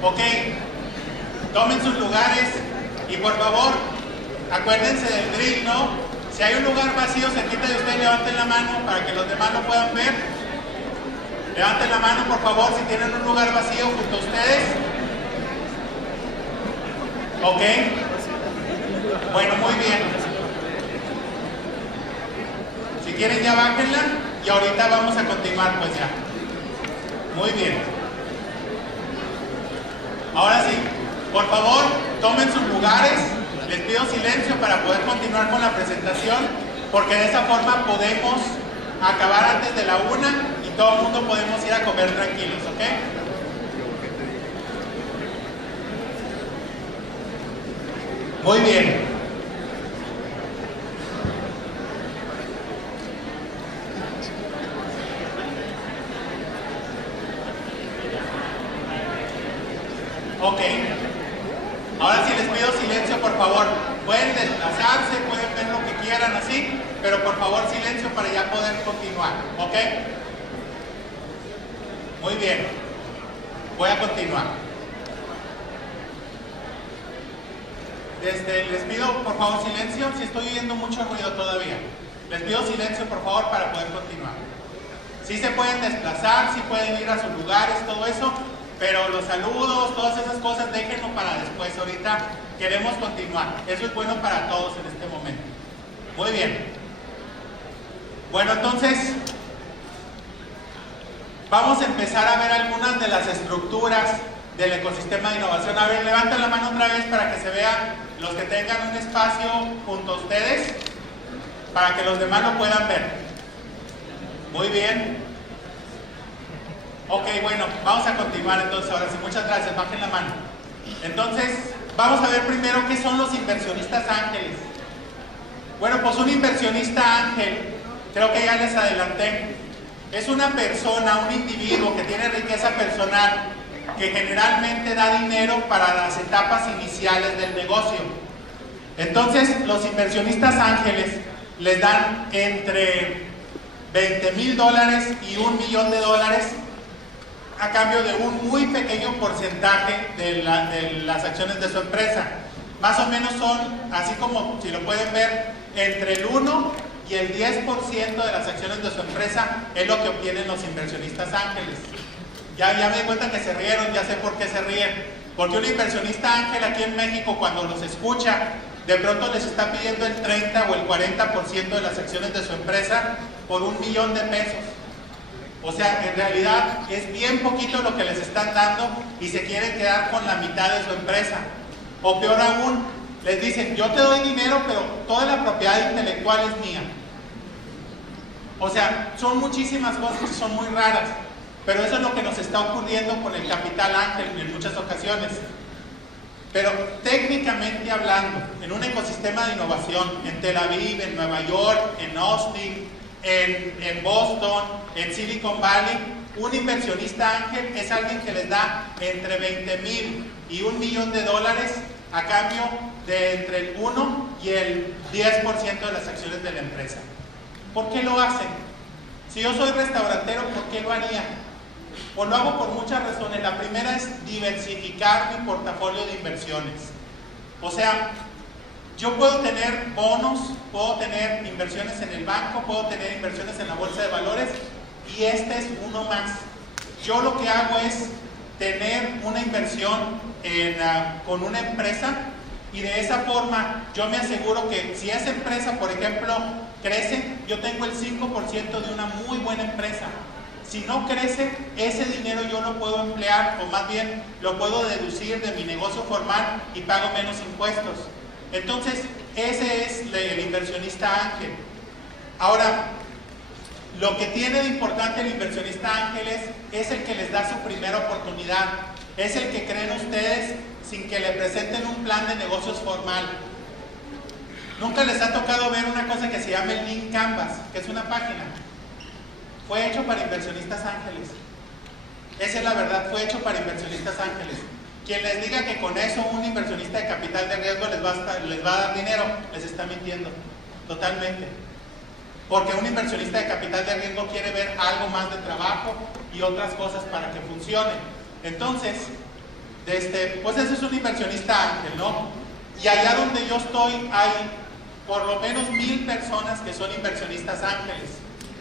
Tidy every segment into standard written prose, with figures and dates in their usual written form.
Ok, tomen sus lugares y por favor, acuérdense del drill, ¿no? Si hay un lugar vacío cerquita de ustedes, levanten la mano para que los demás lo puedan ver. Levanten la mano, por favor, si tienen un lugar vacío junto a ustedes. Ok. Bueno, muy bien. Si quieren ya bájenla y ahorita vamos a continuar pues ya. Muy bien. Ahora sí, por favor, tomen sus lugares. Les pido silencio para poder continuar con la presentación, porque de esa forma podemos acabar antes de la 1 y todo el mundo podemos ir a comer tranquilos, ¿ok? Muy bien. Ok. Ahora sí les pido silencio, por favor. Pueden desplazarse, pueden ver lo que quieran así, pero por favor silencio para ya poder continuar, ¿ok? Muy bien. Voy a continuar. Les pido por favor silencio, si estoy oyendo mucho ruido todavía. Les pido silencio por favor para poder continuar. Sí se pueden desplazar, sí pueden ir a sus lugares, todo eso, pero los saludos, todas esas cosas, déjenlo para después. Ahorita queremos continuar. Eso es bueno para todos en este momento. Muy bien. Bueno, entonces, vamos a empezar a ver algunas de las estructuras del ecosistema de innovación. A ver, levanten la mano otra vez para que se vean los que tengan un espacio junto a ustedes, para que los demás lo puedan ver. Muy bien. Ok, bueno, vamos a continuar entonces ahora sí. Muchas gracias, bajen la mano. Entonces, vamos a ver primero qué son los inversionistas ángeles. Bueno, pues un inversionista ángel, creo que ya les adelanté, es una persona, un individuo que tiene riqueza personal, que generalmente da dinero para las etapas iniciales del negocio. Entonces, los inversionistas ángeles les dan entre $20,000 y $1 millón a cambio de un muy pequeño porcentaje de las acciones de su empresa. Más o menos son, así como si lo pueden ver, entre el 1 y el 10% de las acciones de su empresa es lo que obtienen los inversionistas ángeles. Ya me di cuenta que se rieron, ya sé por qué se ríen. Porque un inversionista ángel aquí en México, cuando los escucha, de pronto les está pidiendo el 30 o el 40% de las acciones de su empresa por $1 millón. O sea, en realidad es bien poquito lo que les están dando y se quieren quedar con la mitad de su empresa. O peor aún, les dicen, yo te doy dinero, pero toda la propiedad intelectual es mía. O sea, son muchísimas cosas que son muy raras, pero eso es lo que nos está ocurriendo con el capital ángel en muchas ocasiones. Pero técnicamente hablando, en un ecosistema de innovación, en Tel Aviv, en Nueva York, en Austin, en Boston, en Silicon Valley, un inversionista ángel es alguien que les da entre $20,000 y $1 millón a cambio de entre el 1 y el 10% de las acciones de la empresa. ¿Por qué lo hacen? Si yo soy restaurantero, ¿por qué lo haría? Pues lo hago por muchas razones. La primera es diversificar mi portafolio de inversiones. O sea, yo puedo tener bonos, puedo tener inversiones en el banco, puedo tener inversiones en la bolsa de valores y este es uno más. Yo lo que hago es tener una inversión con una empresa y de esa forma yo me aseguro que si esa empresa, por ejemplo, crece, yo tengo el 5% de una muy buena empresa. Si no crece, ese dinero yo lo puedo emplear, o más bien lo puedo deducir de mi negocio formal y pago menos impuestos. Entonces, ese es el inversionista ángel. Ahora, lo que tiene de importante el inversionista ángel es el que les da su primera oportunidad. Es el que creen ustedes sin que le presenten un plan de negocios formal. Nunca les ha tocado ver una cosa que se llama el Lean Canvas, que es una página. Fue hecho para inversionistas ángeles. Esa es la verdad, fue hecho para inversionistas ángeles. Quien les diga que con eso un inversionista de capital de riesgo les va a dar dinero, les está mintiendo, totalmente. Porque un inversionista de capital de riesgo quiere ver algo más de trabajo y otras cosas para que funcione. Entonces, pues ese es un inversionista ángel, ¿no? Y allá donde yo estoy hay por lo menos 1000 personas que son inversionistas ángeles,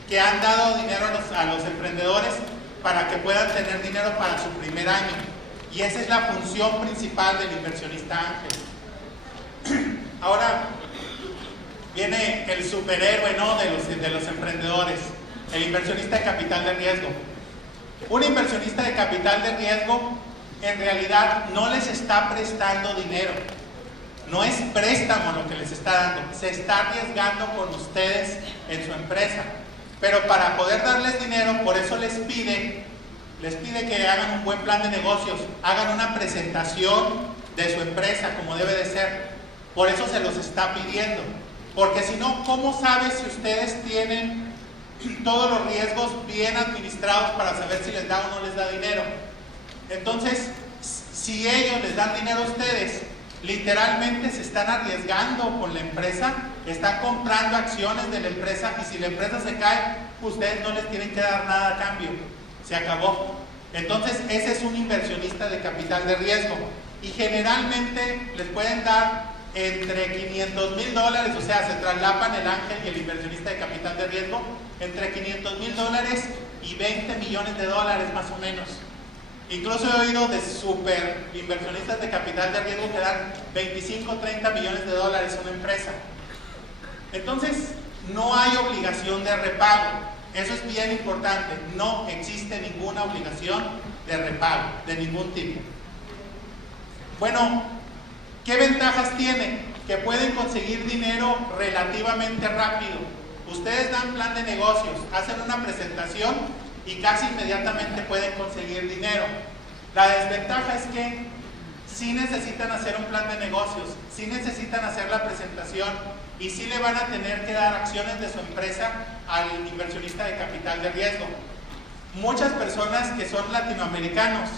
que han dado dinero a los emprendedores para que puedan tener dinero para su primer año. Y esa es la función principal del inversionista ángel. Ahora viene el superhéroe, ¿no?, de los emprendedores, el inversionista de capital de riesgo. Un inversionista de capital de riesgo en realidad no les está prestando dinero, no es préstamo lo que les está dando, se está arriesgando con ustedes en su empresa. Pero para poder darles dinero, por eso les pide que hagan un buen plan de negocios, hagan una presentación de su empresa como debe de ser. Por eso se los está pidiendo, porque si no, ¿cómo sabe si ustedes tienen todos los riesgos bien administrados para saber si les da o no les da dinero? Entonces, si ellos les dan dinero a ustedes, literalmente se están arriesgando con la empresa, están comprando acciones de la empresa, y si la empresa se cae, ustedes no les tienen que dar nada a cambio, se acabó. Entonces ese es un inversionista de capital de riesgo, y generalmente les pueden dar entre $500,000, o sea, se traslapan el ángel y el inversionista de capital de riesgo, entre $500,000 y $20 millones más o menos. Incluso he oído de super inversionistas de capital de riesgo que dan 25 o 30 millones de dólares a una empresa. Entonces, no hay obligación de repago. Eso es bien importante. No existe ninguna obligación de repago, de ningún tipo. Bueno, ¿qué ventajas tiene? Que pueden conseguir dinero relativamente rápido. Ustedes dan plan de negocios, hacen una presentación y casi inmediatamente pueden conseguir dinero. La desventaja es que sí necesitan hacer un plan de negocios, sí necesitan hacer la presentación, y sí le van a tener que dar acciones de su empresa al inversionista de capital de riesgo. Muchas personas que son latinoamericanos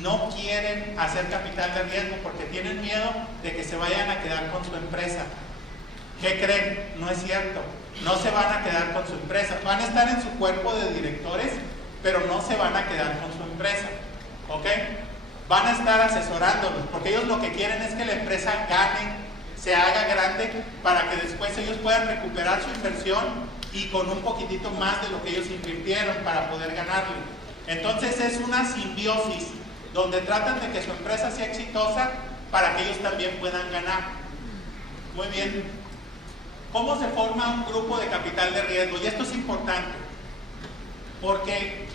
no quieren hacer capital de riesgo porque tienen miedo de que se vayan a quedar con su empresa. ¿Qué creen? No es cierto. No se van a quedar con su empresa. Van a estar en su cuerpo de directores, pero no se van a quedar con su empresa. ¿Ok? Van a estar asesorándolos, porque ellos lo que quieren es que la empresa gane, se haga grande, para que después ellos puedan recuperar su inversión y con un poquitito más de lo que ellos invirtieron para poder ganarle. Entonces es una simbiosis donde tratan de que su empresa sea exitosa para que ellos también puedan ganar. Muy bien. ¿Cómo se forma un grupo de capital de riesgo? Y esto es importante, porque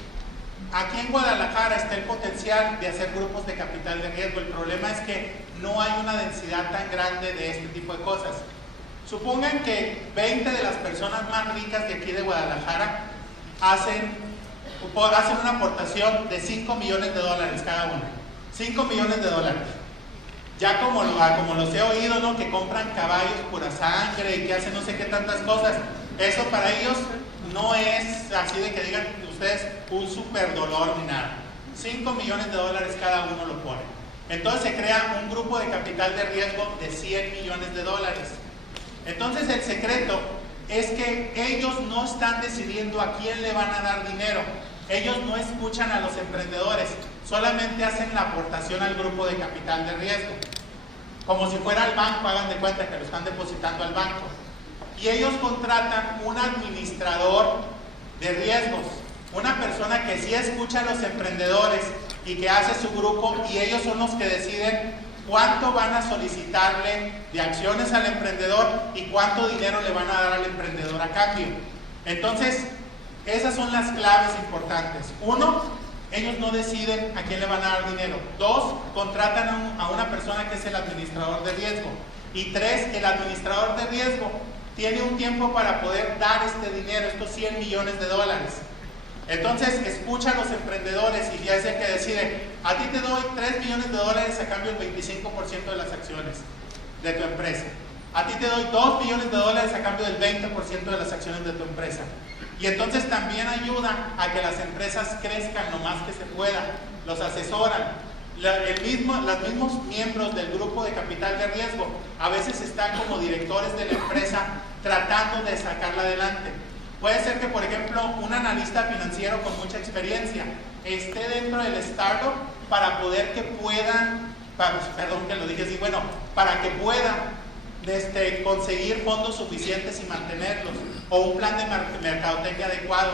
aquí en Guadalajara está el potencial de hacer grupos de capital de riesgo. El problema es que no hay una densidad tan grande de este tipo de cosas. Supongan que 20 de las personas más ricas de aquí de Guadalajara hacen una aportación de $5 millones cada uno. $5 millones. Ya como los he oído, ¿no?, que compran caballos pura sangre y que hacen no sé qué tantas cosas. Eso para ellos no es así de que digan ustedes un super dolor ni nada. $5 millones cada uno lo ponen. Entonces se crea un grupo de capital de riesgo de $100 millones. Entonces el secreto es que ellos no están decidiendo a quién le van a dar dinero. Ellos no escuchan a los emprendedores, solamente hacen la aportación al grupo de capital de riesgo. Como si fuera al banco, hagan de cuenta que lo están depositando al banco. Y ellos contratan un administrador de riesgos, una persona que sí escucha a los emprendedores y que hace su grupo, y ellos son los que deciden cuánto van a solicitarle de acciones al emprendedor y cuánto dinero le van a dar al emprendedor a cambio. Entonces, esas son las claves importantes. 1, ellos no deciden a quién le van a dar dinero. 2, contratan a una persona que es el administrador de riesgo. Y 3, el administrador de riesgo tiene un tiempo para poder dar este dinero, estos $100 millones. Entonces, escucha a los emprendedores y ya es el que decide: a ti te doy $3 millones a cambio del 25% de las acciones de tu empresa. A ti te doy $2 millones a cambio del 20% de las acciones de tu empresa. Y entonces también ayuda a que las empresas crezcan lo más que se pueda, los asesoran. Los mismos miembros del grupo de capital de riesgo a veces están como directores de la empresa tratando de sacarla adelante. Puede ser que, por ejemplo, un analista financiero con mucha experiencia esté dentro del startup para poder que puedan, perdón que lo dije así, bueno, para que puedan conseguir fondos suficientes y mantenerlos, o un plan de mercadotecnia adecuado,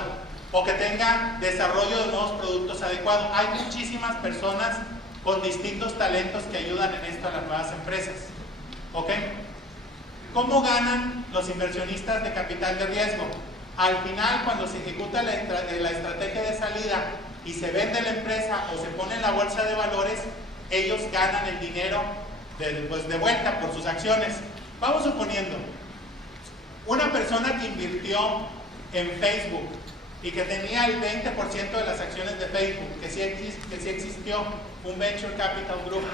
o que tenga desarrollo de nuevos productos adecuados. Hay muchísimas personas con distintos talentos que ayudan en esto a las nuevas empresas. ¿Ok? ¿Cómo ganan los inversionistas de capital de riesgo? Al final, cuando se ejecuta la estrategia de salida y se vende la empresa o se pone en la bolsa de valores, ellos ganan el dinero de vuelta por sus acciones. Vamos suponiendo, una persona que invirtió en Facebook y que tenía el 20% de las acciones de Facebook, que sí existió un Venture Capital Group.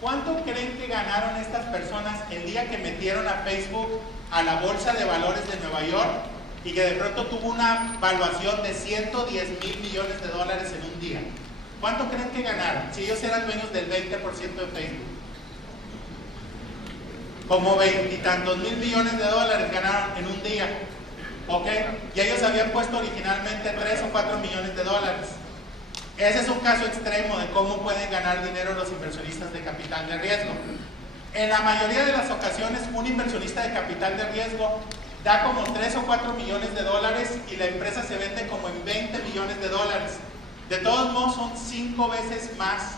¿Cuánto creen que ganaron estas personas el día que metieron a Facebook a la bolsa de valores de Nueva York y que de pronto tuvo una valuación de 110,000 millones de dólares en un día? ¿Cuánto creen que ganaron si ellos eran dueños del 20% de Facebook? Como 20 y tantos mil millones de dólares ganaron en un día. ¿Ok? Y ellos habían puesto originalmente 3 o 4 millones de dólares. Ese es un caso extremo de cómo pueden ganar dinero los inversionistas de capital de riesgo. En la mayoría de las ocasiones, un inversionista de capital de riesgo da como 3 o 4 millones de dólares y la empresa se vende como en 20 millones de dólares. De todos modos, son 5 veces más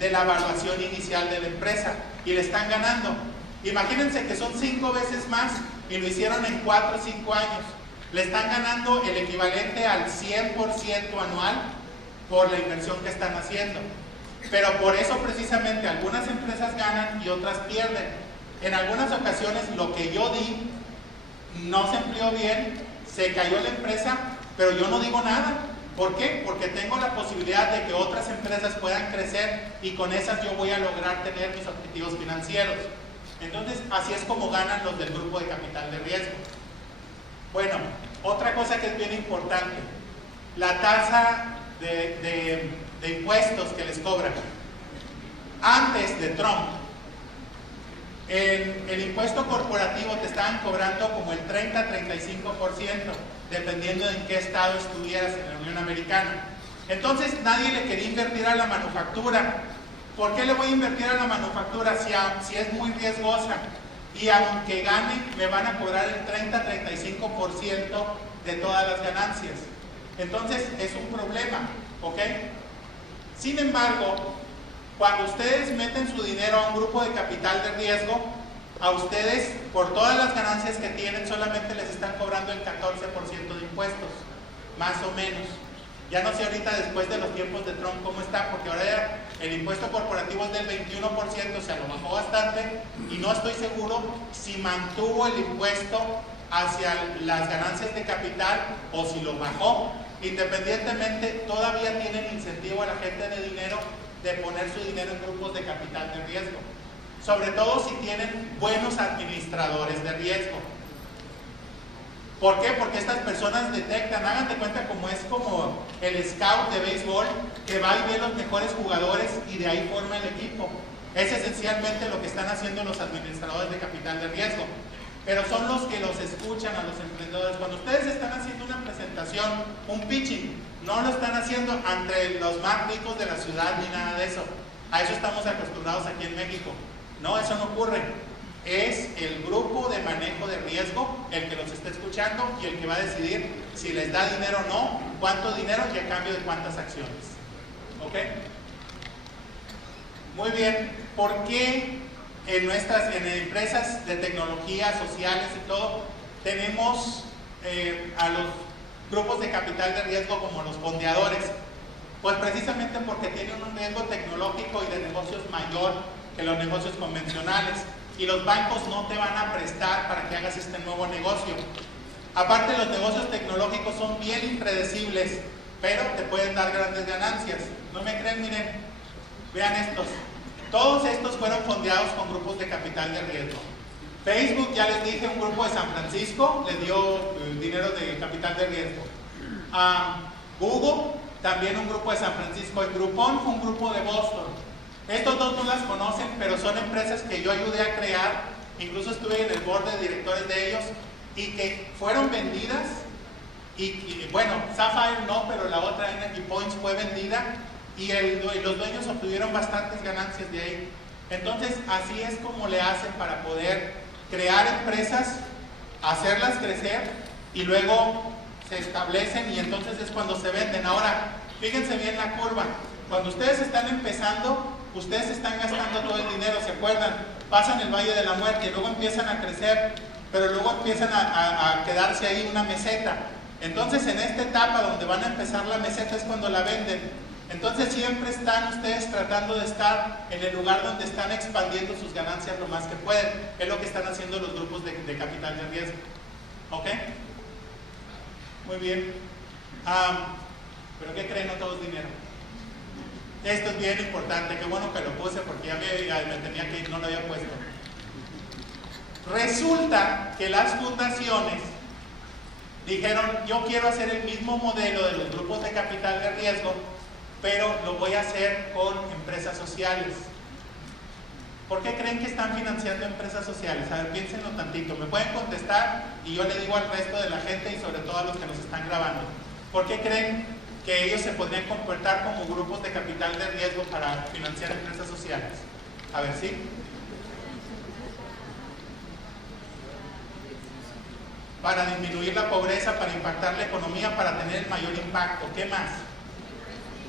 de la evaluación inicial de la empresa y le están ganando. Imagínense que son 5 veces más y lo hicieron en 4 o 5 años. Le están ganando el equivalente al 100% anual por la inversión que están haciendo. Pero por eso precisamente algunas empresas ganan y otras pierden. En algunas ocasiones lo que yo di no se empleó bien, se cayó la empresa, pero yo no digo nada. ¿Por qué? Porque tengo la posibilidad de que otras empresas puedan crecer y con esas yo voy a lograr tener mis objetivos financieros. Entonces, así es como ganan los del grupo de capital de riesgo. Bueno, otra cosa que es bien importante, la tasa de impuestos que les cobran. Antes de Trump, el impuesto corporativo te estaban cobrando como el 30-35%, dependiendo de en qué estado estuvieras en la Unión Americana. Entonces, nadie le quería invertir a la manufactura. ¿Por qué le voy a invertir a la manufactura si es muy riesgosa? Y aunque gane, me van a cobrar el 30-35% de todas las ganancias. Entonces, es un problema, ¿ok? Sin embargo, cuando ustedes meten su dinero a un grupo de capital de riesgo, a ustedes, por todas las ganancias que tienen, solamente les están cobrando el 14% de impuestos, más o menos. Ya no sé ahorita, después de los tiempos de Trump, cómo está, porque ahora el impuesto corporativo es del 21%, o sea, lo bajó bastante, y no estoy seguro si mantuvo el impuesto hacia las ganancias de capital o si lo bajó. Independientemente, todavía tienen incentivo a la gente de dinero de poner su dinero en grupos de capital de riesgo, sobre todo si tienen buenos administradores de riesgo. ¿Por qué? Porque estas personas detectan, hagan de cuenta como es como el scout de béisbol que va y ve los mejores jugadores y de ahí forma el equipo. Es esencialmente lo que están haciendo los administradores de capital de riesgo. Pero son los que los escuchan a los emprendedores. Cuando ustedes están haciendo una presentación, un pitching, no lo están haciendo ante los más ricos de la ciudad ni nada de eso. A eso estamos acostumbrados aquí en México. No, eso no ocurre. Es el grupo de manejo de riesgo el que los está escuchando y el que va a decidir si les da dinero o no, cuánto dinero y a cambio de cuántas acciones. ¿Ok? Muy bien. ¿Por qué en empresas de tecnología, sociales y todo, tenemos a los grupos de capital de riesgo como los fondeadores? Pues precisamente porque tienen un riesgo tecnológico y de negocios mayor que los negocios convencionales. Y los bancos no te van a prestar para que hagas este nuevo negocio. Aparte, los negocios tecnológicos son bien impredecibles, pero te pueden dar grandes ganancias. ¿No me creen? Miren, vean estos. Todos estos fueron fondeados con grupos de capital de riesgo. Facebook, ya les dije, un grupo de San Francisco le dio dinero de capital de riesgo. Google, también un grupo de San Francisco. El Groupon fue un grupo de Boston. Estos dos no las conocen, pero son empresas que yo ayudé a crear, incluso estuve en el board de directores de ellos, y que fueron vendidas y bueno, Sapphire no, pero la otra Energy Points fue vendida y los dueños obtuvieron bastantes ganancias de ahí. Entonces así es como le hacen para poder crear empresas, hacerlas crecer y luego se establecen y entonces es cuando se venden. Ahora, fíjense bien la curva. Cuando ustedes están empezando, ustedes están gastando todo el dinero, ¿se acuerdan? Pasan el Valle de la Muerte y luego empiezan a crecer, pero luego empiezan a quedarse ahí una meseta. Entonces en esta etapa donde van a empezar la meseta es cuando la venden. Entonces siempre están ustedes tratando de estar en el lugar donde están expandiendo sus ganancias lo más que pueden. Es lo que están haciendo los grupos de capital de riesgo. ¿Ok? Muy bien. ¿Pero qué creen? No todo es dinero. Esto es bien importante. Qué bueno que lo puse porque ya me tenía que ir, no lo había puesto. Resulta que las fundaciones dijeron, yo quiero hacer el mismo modelo de los grupos de capital de riesgo, pero lo voy a hacer con empresas sociales. ¿Por qué creen que están financiando empresas sociales? A ver, piénsenlo tantito. Me pueden contestar y yo le digo al resto de la gente y sobre todo a los que nos están grabando. ¿Por qué creen que ellos se podrían comportar como grupos de capital de riesgo para financiar empresas sociales? A ver, ¿sí? Para disminuir la pobreza, para impactar la economía, para tener el mayor impacto. ¿Qué más?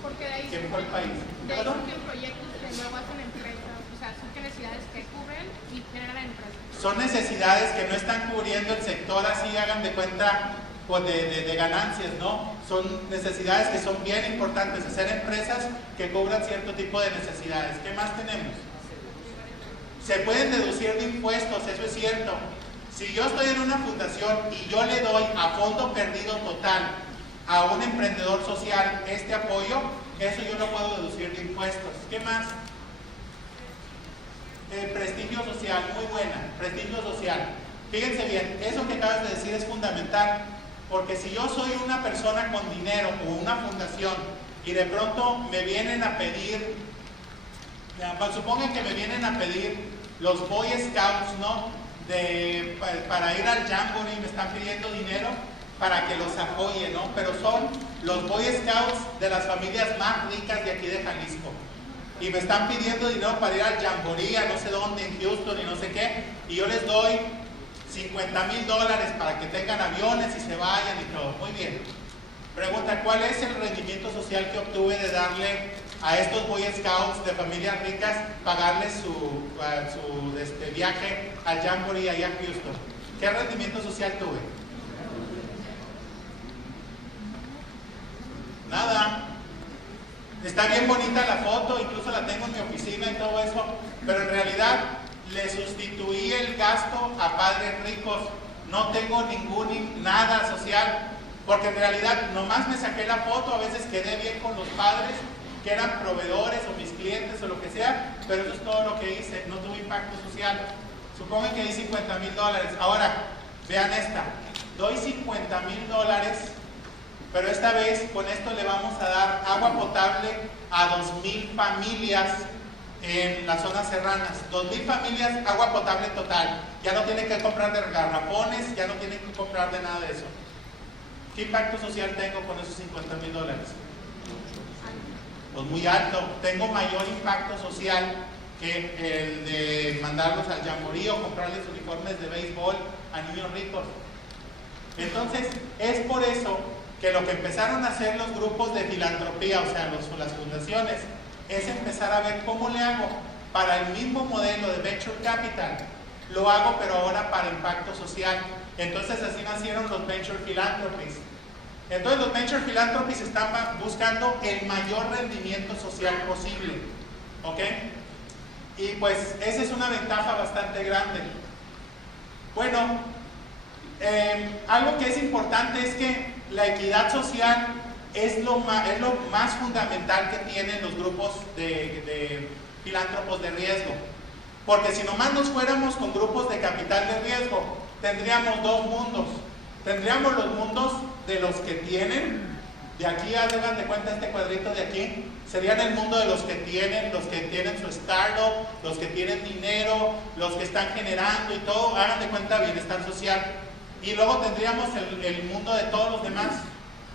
Porque de ahí ¿Qué fue el país? de ahí surgen proyectos que luego hacen empresas, o sea, son necesidades que cubren y generan empresas. Son necesidades que no están cubriendo el sector así, hagan de cuenta, pues de ganancias, ¿no? Son necesidades que son bien importantes, hacer empresas que cubran cierto tipo de necesidades. ¿Qué más tenemos? Se pueden deducir de impuestos, eso es cierto. Si yo estoy en una fundación y yo le doy a fondo perdido total a un emprendedor social este apoyo, eso yo lo puedo deducir de impuestos. ¿Qué más? Prestigio social, muy buena, prestigio social. Fíjense bien, eso que acabas de decir es fundamental, porque si yo soy una persona con dinero o una fundación y de pronto me vienen a pedir, supongan que me vienen a pedir los Boy Scouts, ¿no? Para ir al Jamboree, me están pidiendo dinero para que los apoye, ¿no? Pero son los Boy Scouts de las familias más ricas de aquí de Jalisco. Y me están pidiendo dinero para ir al Jamboree, a no sé dónde, en Houston y no sé qué. Y yo les doy $50,000 para que tengan aviones y se vayan y todo. Muy bien. Pregunta, ¿cuál es el rendimiento social que obtuve de darle a estos Boy Scouts de familias ricas, pagarles su viaje al Jamboree allá en Houston? ¿Qué rendimiento social tuve? Nada. Está bien bonita la foto, incluso la tengo en mi oficina y todo eso, pero en realidad le sustituí el gasto a padres ricos. No tengo nada social, porque en realidad nomás me saqué la foto, a veces quedé bien con los padres que eran proveedores o mis clientes o lo que sea, pero eso es todo lo que hice, no tuve impacto social. Supongan que di $50,000. Ahora, vean esta, doy $50,000, pero esta vez con esto le vamos a dar agua potable a 2,000 familias en las zonas serranas. 2,000 familias, agua potable total. Ya no tienen que comprar de garrafones, ya no tienen que comprar de nada de eso. ¿Qué impacto social tengo con esos $50,000? Pues muy alto. Tengo mayor impacto social que el de mandarlos al Jamboree o comprarles uniformes de béisbol a niños ricos. Entonces, es por eso que lo que empezaron a hacer los grupos de filantropía, o sea, las fundaciones, es empezar a ver cómo le hago para el mismo modelo de Venture Capital. Lo hago, pero ahora para impacto social. Entonces, así nacieron los Venture Philanthropies. Entonces, los Venture Philanthropies están buscando el mayor rendimiento social posible. ¿Ok? Y pues, esa es una ventaja bastante grande. Bueno, algo que es importante es que la equidad social es lo más fundamental que tienen los grupos de filántropos de riesgo. Porque si nomás nos fuéramos con grupos de capital de riesgo, tendríamos dos mundos. Tendríamos los mundos de los que tienen, de aquí hagan de cuenta este cuadrito de aquí, serían el mundo de los que tienen su startup, los que tienen dinero, los que están generando y todo, hagan de cuenta bienestar social. Y luego tendríamos el mundo de todos los demás.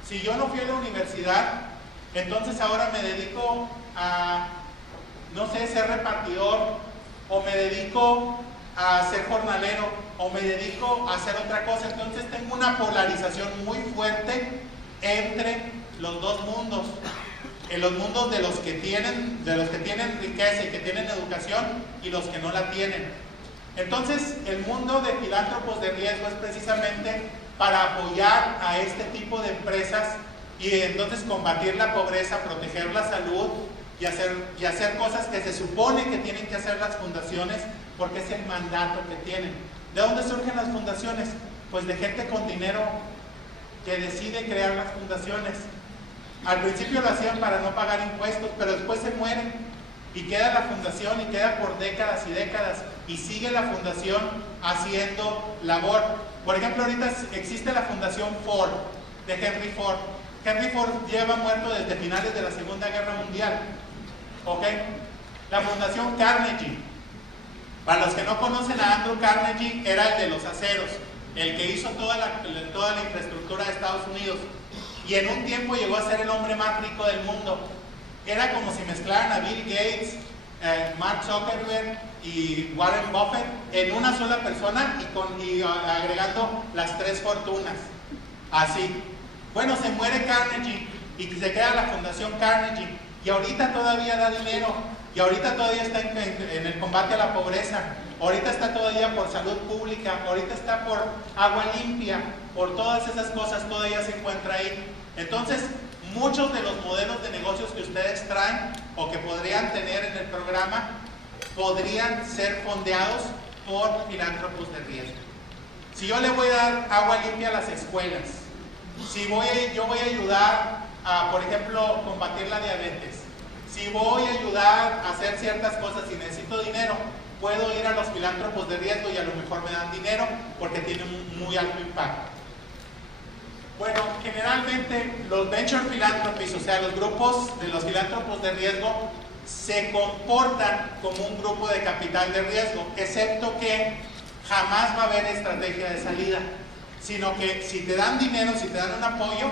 Si yo no fui a la universidad, entonces ahora me dedico a, no sé, ser repartidor, o me dedico a ser jornalero, o me dedico a hacer otra cosa. Entonces tengo una polarización muy fuerte entre los dos mundos. En los mundos de los que tienen riqueza y que tienen educación, y los que no la tienen. Entonces el mundo de Filántropos de Riesgo es precisamente para apoyar a este tipo de empresas y entonces combatir la pobreza, proteger la salud y hacer cosas que se supone que tienen que hacer las fundaciones, porque es el mandato que tienen. ¿De dónde surgen las fundaciones? Pues de gente con dinero que decide crear las fundaciones. Al principio lo hacían para no pagar impuestos, pero después se mueren y queda la fundación, y queda por décadas y décadas, y sigue la fundación haciendo labor. Por ejemplo, ahorita existe la Fundación Ford, de Henry Ford. Henry Ford lleva muerto desde finales de la Segunda Guerra Mundial. ¿Ok? La Fundación Carnegie. Para los que no conocen a Andrew Carnegie, era el de los aceros, el que hizo toda la infraestructura de Estados Unidos. Y en un tiempo llegó a ser el hombre más rico del mundo. Era como si mezclaran a Bill Gates, Mark Zuckerberg y Warren Buffett en una sola persona, y agregando las tres fortunas. Así. Bueno, se muere Carnegie y se queda la Fundación Carnegie, y ahorita todavía da dinero, y ahorita todavía está en el combate a la pobreza, ahorita está todavía por salud pública, ahorita está por agua limpia, por todas esas cosas, todavía se encuentra ahí. Entonces, muchos de los modelos de negocios que ustedes traen o que podrían tener en el programa podrían ser fondeados por Filántropos de Riesgo. Si yo le voy a dar agua limpia a las escuelas, si yo voy a ayudar a, por ejemplo, combatir la diabetes, si voy a ayudar a hacer ciertas cosas y necesito dinero, puedo ir a los Filántropos de Riesgo, y a lo mejor me dan dinero porque tiene un muy alto impacto. Bueno, generalmente los venture philanthropies, o sea, los grupos de los filántropos de riesgo, se comportan como un grupo de capital de riesgo, excepto que jamás va a haber estrategia de salida, sino que si te dan dinero, si te dan un apoyo,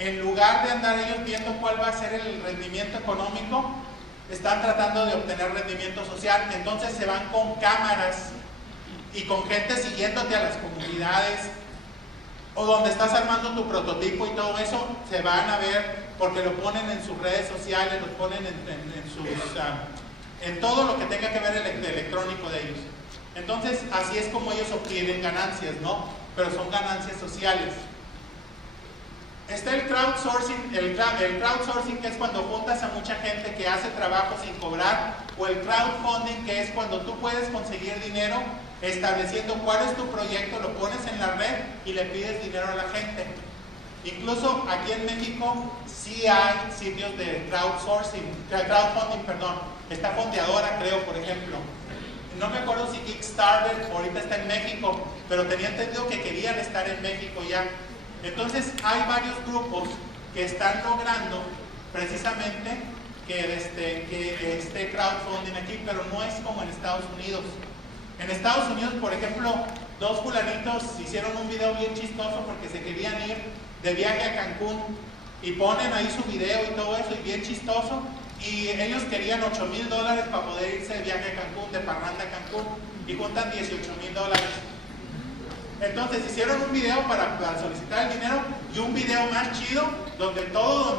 en lugar de andar ellos viendo cuál va a ser el rendimiento económico, están tratando de obtener rendimiento social. Entonces se van con cámaras y con gente siguiéndote a las comunidades, o donde estás armando tu prototipo y todo eso, se van a ver porque lo ponen en sus redes sociales, lo ponen en todo lo que tenga que ver el electrónico de ellos. Entonces, así es como ellos obtienen ganancias, ¿no? Pero son ganancias sociales. Está el crowdsourcing, el crowdsourcing, que es cuando juntas a mucha gente que hace trabajo sin cobrar, o el crowdfunding, que es cuando tú puedes conseguir dinero estableciendo cuál es tu proyecto, lo pones en la red y le pides dinero a la gente. Incluso aquí en México sí hay sitios de crowdfunding, perdón. Está Fondeadora, creo, por ejemplo. No me acuerdo si Kickstarter ahorita está en México, pero tenía entendido que querían estar en México ya. Entonces hay varios grupos que están logrando precisamente que esté crowdfunding aquí, pero no es como en Estados Unidos. En Estados Unidos, por ejemplo, dos fulanitos hicieron un video bien chistoso porque se querían ir de viaje a Cancún, y ponen ahí su video y todo eso, y bien chistoso, y ellos querían $8,000 para poder irse de viaje a Cancún, de parranda a Cancún, y juntan $18,000. Entonces hicieron un video para solicitar el dinero, y un video más chido donde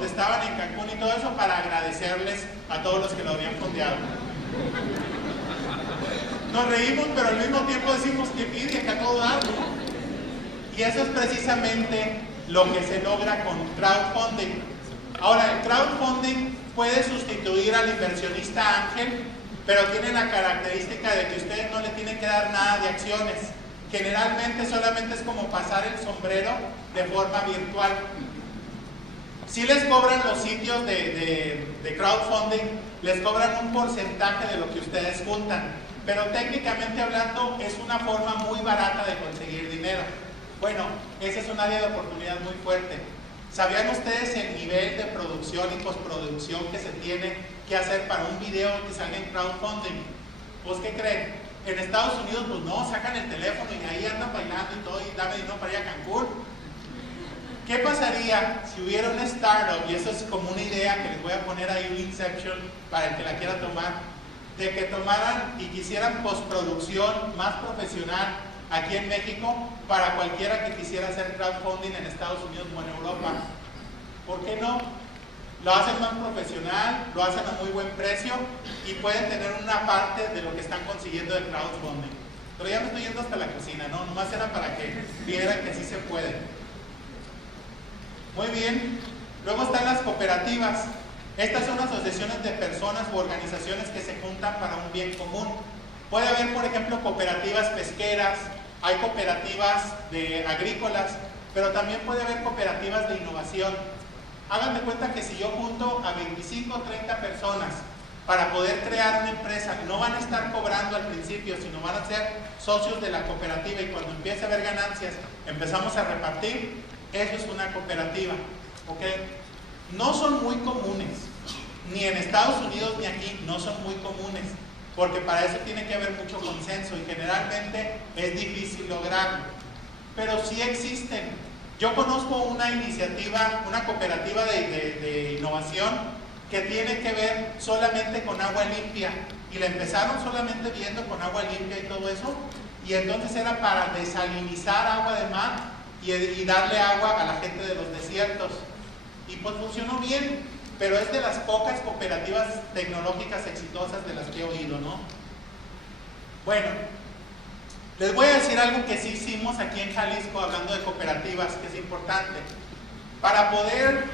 estaban en Cancún y todo eso, para agradecerles a todos los que lo habían fondeado. Nos reímos, pero al mismo tiempo decimos que pide, que a todo dar, ¿no? Y eso es precisamente lo que se logra con crowdfunding. Ahora, el crowdfunding puede sustituir al inversionista ángel, pero tiene la característica de que ustedes no le tienen que dar nada de acciones. Generalmente solamente es como pasar el sombrero de forma virtual. Sí les cobran los sitios de crowdfunding, les cobran un porcentaje de lo que ustedes juntan, pero técnicamente hablando es una forma muy barata de conseguir dinero. Bueno, ese es un área de oportunidad muy fuerte. ¿Sabían ustedes el nivel de producción y postproducción que se tiene que hacer para un video que salga en crowdfunding? ¿Pues qué creen? En Estados Unidos, pues no, sacan el teléfono y ahí andan bailando y todo, y dame dinero para ir a Cancún. ¿Qué pasaría si hubiera una startup, y eso es como una idea que les voy a poner ahí un Inception para el que la quiera tomar, de que tomaran y quisieran postproducción más profesional aquí en México para cualquiera que quisiera hacer crowdfunding en Estados Unidos o en Europa? ¿Por qué no? Lo hacen más profesional, lo hacen a muy buen precio y pueden tener una parte de lo que están consiguiendo de crowdfunding. Pero ya me estoy yendo hasta la cocina, ¿no? Nomás era para que vieran que sí se puede. Muy bien. Luego están las cooperativas. Estas son asociaciones de personas u organizaciones que se juntan para un bien común. Puede haber, por ejemplo, cooperativas pesqueras, hay cooperativas agrícolas, pero también puede haber cooperativas de innovación. Hagan de cuenta que si yo junto a 25 o 30 personas para poder crear una empresa, no van a estar cobrando al principio, sino van a ser socios de la cooperativa, y cuando empiece a haber ganancias, empezamos a repartir. Eso es una cooperativa, ¿ok? No son muy comunes, ni en Estados Unidos ni aquí, no son muy comunes, porque para eso tiene que haber mucho consenso y generalmente es difícil lograrlo, pero sí existen. Yo conozco una iniciativa, una cooperativa de innovación que tiene que ver solamente con agua limpia, y la empezaron solamente viendo con agua limpia y todo eso, y entonces era para desalinizar agua de mar y darle agua a la gente de los desiertos, y pues funcionó bien, pero es de las pocas cooperativas tecnológicas exitosas de las que he oído, ¿no? Bueno, les voy a decir algo que sí hicimos aquí en Jalisco, hablando de cooperativas, que es importante. Para poder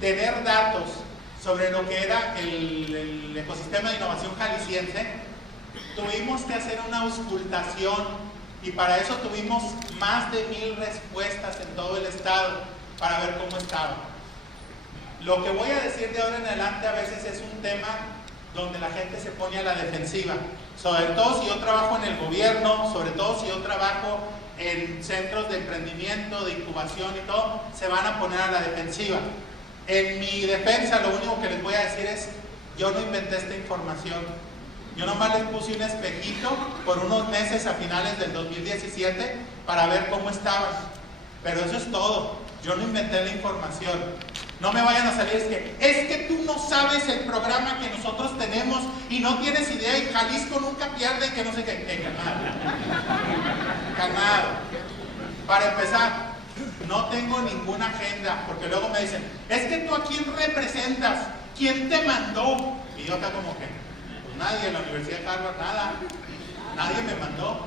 tener datos sobre lo que era el ecosistema de innovación jalisciense, tuvimos que hacer una auscultación, y para eso tuvimos más de 1000 respuestas en todo el estado para ver cómo estaba. Lo que voy a decir de ahora en adelante a veces es un tema donde la gente se pone a la defensiva, sobre todo si yo trabajo en el gobierno, sobre todo si yo trabajo en centros de emprendimiento, de incubación y todo, se van a poner a la defensiva. En mi defensa, lo único que les voy a decir es, yo no inventé esta información. Yo nomás les puse un espejito por unos meses a finales del 2017 para ver cómo estaban. Pero eso es todo. Yo no inventé la información. No me vayan a salir, es que tú no sabes el programa que nosotros tenemos y no tienes idea, y Jalisco nunca pierde, y que no sé qué. Calmado. Para empezar, no tengo ninguna agenda, porque luego me dicen, es que tú a quién representas, ¿quién te mandó? Y yo acá como que, pues nadie, en la Universidad de Harvard, nada, nadie me mandó.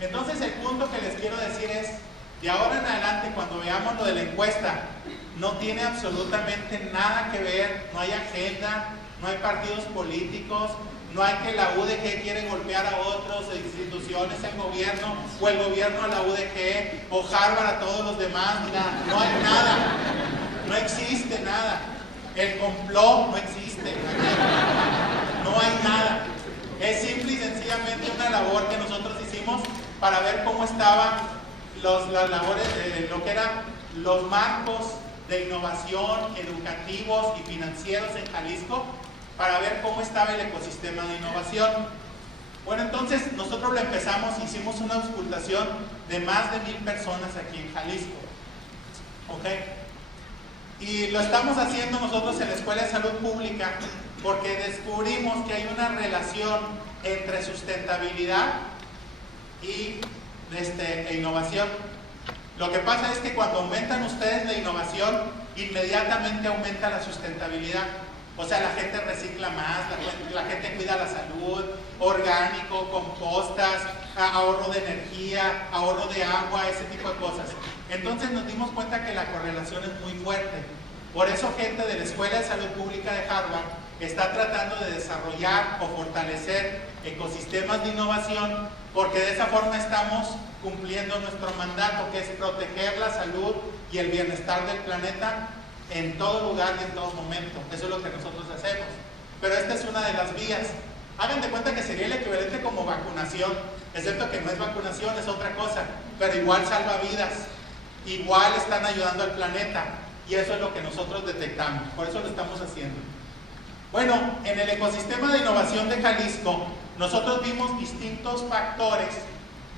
Entonces el punto que les quiero decir es, de ahora en adelante, cuando veamos lo de la encuesta, no tiene absolutamente nada que ver, no hay agenda, no hay partidos políticos, no hay que la UDG quiere golpear a otras instituciones, el gobierno, o el gobierno a la UDG, o Harvard a todos los demás, nada, no hay nada, no existe nada, el complot no existe, no hay nada, es simple y sencillamente una labor que nosotros hicimos para ver cómo estaban las labores de lo que eran los marcos de innovación, educativos y financieros en Jalisco, para ver cómo estaba el ecosistema de innovación. Bueno, entonces nosotros lo empezamos, hicimos una auscultación de más de 1000 personas aquí en Jalisco, ¿ok? Y lo estamos haciendo nosotros en la Escuela de Salud Pública porque descubrimos que hay una relación entre sustentabilidad y innovación. Lo que pasa es que cuando aumentan ustedes la innovación, inmediatamente aumenta la sustentabilidad. O sea, la gente recicla más, la gente cuida la salud, orgánico, compostas, ahorro de energía, ahorro de agua, ese tipo de cosas. Entonces nos dimos cuenta que la correlación es muy fuerte. Por eso gente de la Escuela de Salud Pública de Harvard está tratando de desarrollar o fortalecer ecosistemas de innovación, porque de esa forma estamos cumpliendo nuestro mandato, que es proteger la salud y el bienestar del planeta en todo lugar y en todo momento. Eso es lo que nosotros hacemos. Pero esta es una de las vías. Hagan de cuenta que sería el equivalente como vacunación, excepto que no es vacunación, es otra cosa, pero igual salva vidas, igual están ayudando al planeta, y eso es lo que nosotros detectamos, por eso lo estamos haciendo. Bueno, en el ecosistema de innovación de Jalisco nosotros vimos distintos factores,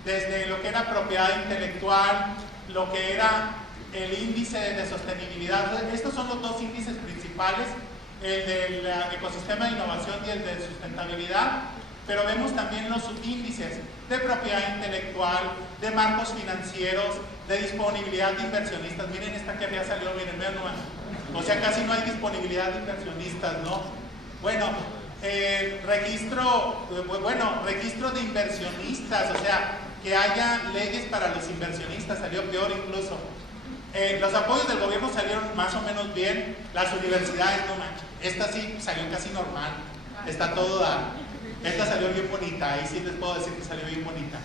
desde lo que era propiedad intelectual, lo que era el índice de sostenibilidad. Estos son los dos índices principales, el del ecosistema de innovación y el de sustentabilidad, pero vemos también los subíndices de propiedad intelectual, de marcos financieros, de disponibilidad de inversionistas. Miren esta que había salido, miren, vean nomás. O sea, casi no hay disponibilidad de inversionistas, ¿no? Bueno, registro de inversionistas, o sea, que haya leyes para los inversionistas, salió peor incluso. Los apoyos del gobierno salieron más o menos bien, las universidades, no manches, esta sí salió casi normal, está todo esta salió bien bonita, ahí sí les puedo decir que salió bien bonita.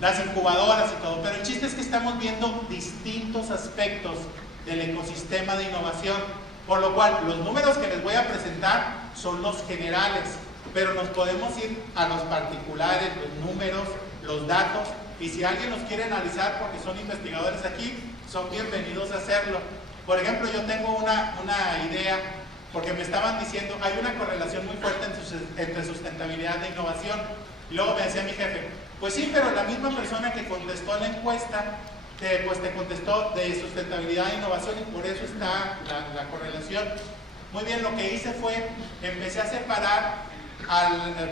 Las incubadoras y todo, pero el chiste es que estamos viendo distintos aspectos del ecosistema de innovación, por lo cual los números que les voy a presentar son los generales, pero nos podemos ir a los particulares, los números, los datos, y si alguien nos quiere analizar, porque son investigadores aquí, son bienvenidos a hacerlo. Por ejemplo, yo tengo una idea, porque me estaban diciendo, hay una correlación muy fuerte entre sustentabilidad e innovación, y luego me decía mi jefe, pues sí, pero la misma persona que contestó la encuesta, pues te contestó de sustentabilidad e innovación, y por eso está la correlación. Muy bien, lo que hice fue, empecé a separar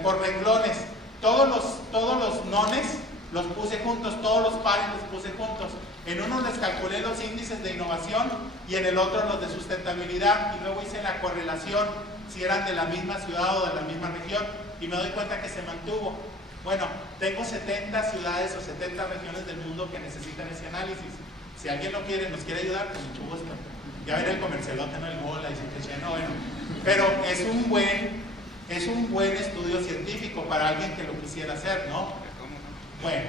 por renglones, todos los nones los puse juntos, todos los pares los puse juntos. En uno les calculé los índices de innovación y en el otro los de sustentabilidad, y luego hice la correlación si eran de la misma ciudad o de la misma región, y me doy cuenta que se mantuvo. Bueno, tengo 70 ciudades o 70 regiones del mundo que necesitan ese análisis. Si alguien nos quiere ayudar, pues mucho gusto. Ya ven el comercialote en el bola y dice que no, bueno. Pero es un buen estudio científico para alguien que lo quisiera hacer, ¿no? Bueno,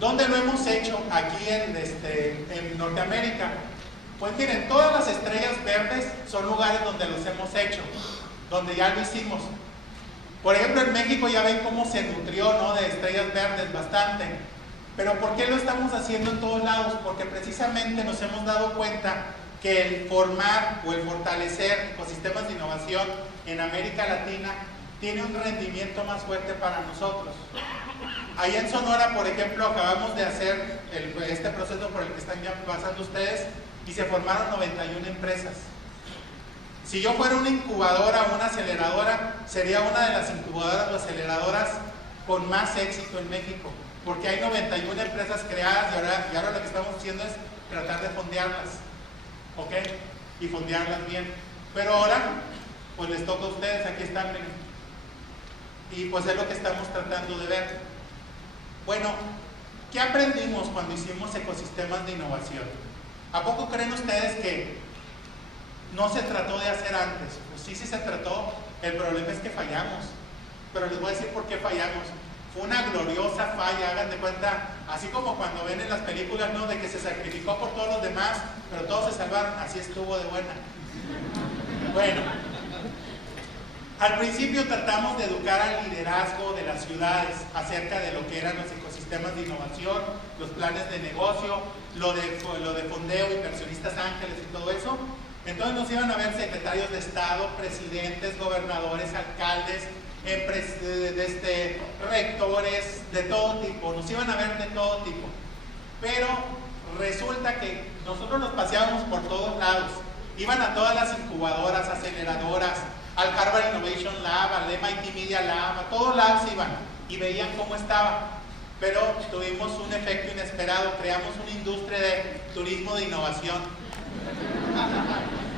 ¿dónde lo hemos hecho? Aquí en Norteamérica. Pues miren, todas las estrellas verdes son lugares donde los hemos hecho, donde ya lo hicimos. Por ejemplo, en México ya ven cómo se nutrió, ¿no?, de estrellas verdes bastante. Pero ¿por qué lo estamos haciendo en todos lados? Porque precisamente nos hemos dado cuenta que el formar o el fortalecer ecosistemas de innovación en América Latina tiene un rendimiento más fuerte para nosotros. Ahí en Sonora, por ejemplo, acabamos de hacer este proceso por el que están ya pasando ustedes, y se formaron 91 empresas. Si yo fuera una incubadora o una aceleradora, sería una de las incubadoras o aceleradoras con más éxito en México, porque hay 91 empresas creadas, y ahora lo que estamos haciendo es tratar de fondearlas, ¿ok? Y fondearlas bien. Pero ahora, pues les toca a ustedes, aquí están, miren. Y pues es lo que estamos tratando de ver. Bueno, ¿qué aprendimos cuando hicimos ecosistemas de innovación? ¿A poco creen ustedes que no se trató de hacer antes? Pues sí se trató, el problema es que fallamos. Pero les voy a decir por qué fallamos. Fue una gloriosa falla, hagan de cuenta, así como cuando ven en las películas, ¿no?, de que se sacrificó por todos los demás, pero todos se salvaron, así estuvo de buena. Bueno, al principio tratamos de educar al liderazgo de las ciudades acerca de lo que eran los ecosistemas de innovación, los planes de negocio, lo de fondeo, inversionistas ángeles y todo eso. Entonces nos iban a ver secretarios de Estado, presidentes, gobernadores, alcaldes, rectores, de todo tipo, nos iban a ver de todo tipo. Pero resulta que nosotros nos paseábamos por todos lados, iban a todas las incubadoras, aceleradoras, al Harvard Innovation Lab, al MIT Media Lab, a todos lados iban y veían cómo estaba. Pero tuvimos un efecto inesperado, creamos una industria de turismo de innovación.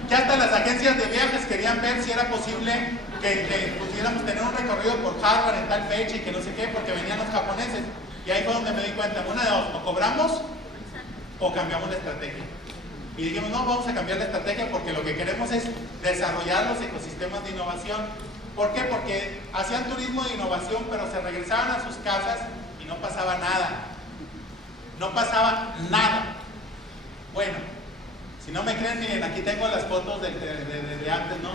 Que hasta las agencias de viajes querían ver si era posible que pudiéramos tener un recorrido por Harvard en tal fecha y que no sé qué, porque venían los japoneses. Y ahí fue donde me di cuenta, una de dos, o cobramos o cambiamos la estrategia. Y dijimos, no, vamos a cambiar la estrategia porque lo que queremos es desarrollar los ecosistemas de innovación. ¿Por qué? Porque hacían turismo de innovación, pero se regresaban a sus casas y no pasaba nada. No pasaba nada. Bueno, si no me creen, miren, aquí tengo las fotos de antes, ¿no?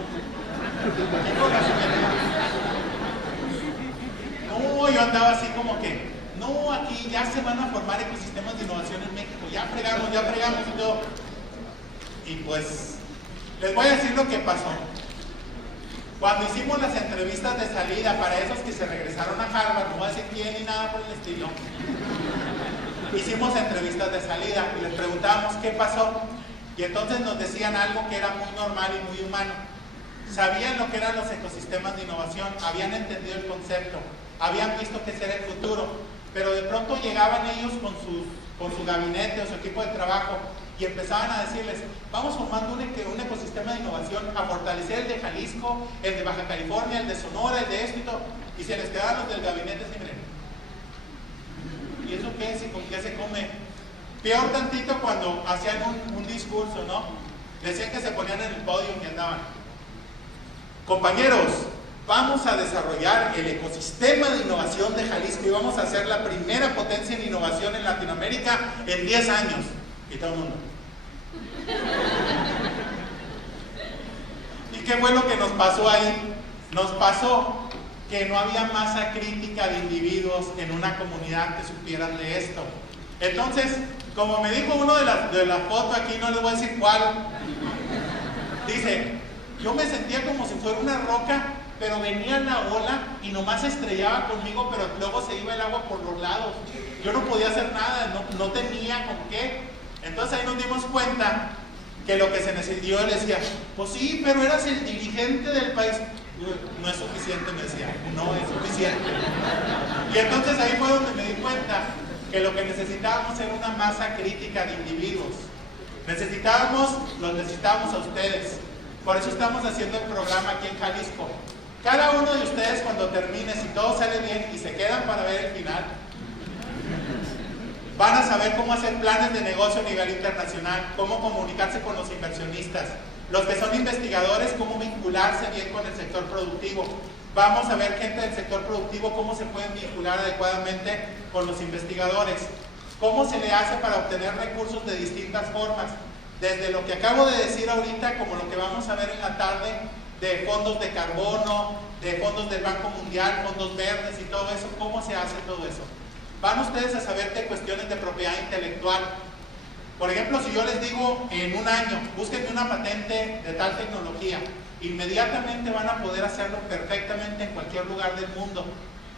No, yo andaba así como que, no, aquí ya se van a formar ecosistemas de innovación en México, ya fregamos y todo. Y pues, les voy a decir lo que pasó. Cuando hicimos las entrevistas de salida para esos que se regresaron a Harvard, no voy a decir quién ni nada por el estilo, hicimos entrevistas de salida y les preguntábamos qué pasó, y entonces nos decían algo que era muy normal y muy humano. Sabían lo que eran los ecosistemas de innovación, habían entendido el concepto, habían visto que ese era el futuro, pero de pronto llegaban ellos con su gabinete o su equipo de trabajo y empezaban a decirles, vamos formando un ecosistema de innovación a fortalecer el de Jalisco, el de Baja California, el de Sonora, el de esto y todo, y se les quedaban los del gabinete así, miren, ¿y eso qué es? ¿Y con qué se come? Peor tantito cuando hacían un discurso, ¿no? Decían que se ponían en el podio y andaban, compañeros, vamos a desarrollar el ecosistema de innovación de Jalisco y vamos a ser la primera potencia en innovación en Latinoamérica en 10 años. Y todo el mundo. ¿Y qué fue lo que nos pasó ahí? Nos pasó que no había masa crítica de individuos en una comunidad que supieran de esto. Entonces, como me dijo uno de la foto aquí, no les voy a decir cuál, dice, yo me sentía como si fuera una roca, pero venía la ola y nomás se estrellaba conmigo, pero luego se iba el agua por los lados. Yo no podía hacer nada, no tenía con qué. Entonces ahí nos dimos cuenta que lo que se necesitó, él decía, pues sí, pero eras el dirigente del país. No es suficiente, me decía, no es suficiente. Y entonces ahí fue donde me di cuenta que lo que necesitábamos era una masa crítica de individuos. Los necesitábamos a ustedes. Por eso estamos haciendo el programa aquí en Jalisco. Cada uno de ustedes, cuando termine, si todo sale bien y se quedan para ver el final, van a saber cómo hacer planes de negocio a nivel internacional, cómo comunicarse con los inversionistas, los que son investigadores, cómo vincularse bien con el sector productivo. Vamos a ver gente del sector productivo, cómo se pueden vincular adecuadamente con los investigadores, cómo se le hace para obtener recursos de distintas formas, desde lo que acabo de decir ahorita, como lo que vamos a ver en la tarde, de fondos de carbono, de fondos del Banco Mundial, fondos verdes y todo eso, cómo se hace todo eso. Van ustedes a saber de cuestiones de propiedad intelectual. Por ejemplo, si yo les digo en un año, búsquenme una patente de tal tecnología, inmediatamente van a poder hacerlo perfectamente en cualquier lugar del mundo.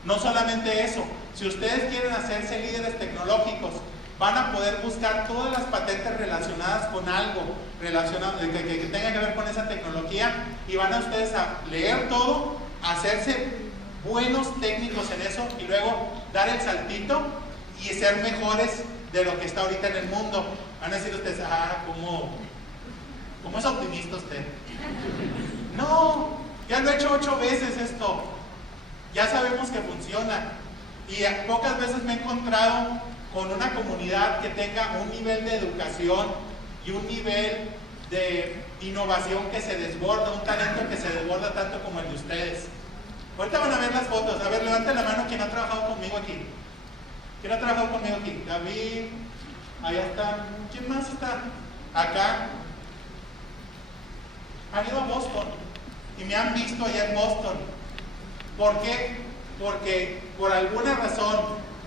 No solamente eso, si ustedes quieren hacerse líderes tecnológicos, van a poder buscar todas las patentes relacionadas con algo relacionado, que tenga que ver con esa tecnología, y van a ustedes a leer todo, a hacerse buenos técnicos en eso y luego dar el saltito y ser mejores de lo que está ahorita en el mundo. Van a decir ustedes, ¿cómo es optimista usted? No, ya lo he hecho 8 veces esto, ya sabemos que funciona, y pocas veces me he encontrado con una comunidad que tenga un nivel de educación y un nivel de innovación que se desborda, un talento que se desborda tanto como el de ustedes. Ahorita van a ver las fotos. A ver, levanten la mano quien ha trabajado conmigo aquí. ¿Quién ha trabajado conmigo aquí? David, allá está. ¿Quién más está? Acá. Han ido a Boston y me han visto allá en Boston. ¿Por qué? Porque por alguna razón,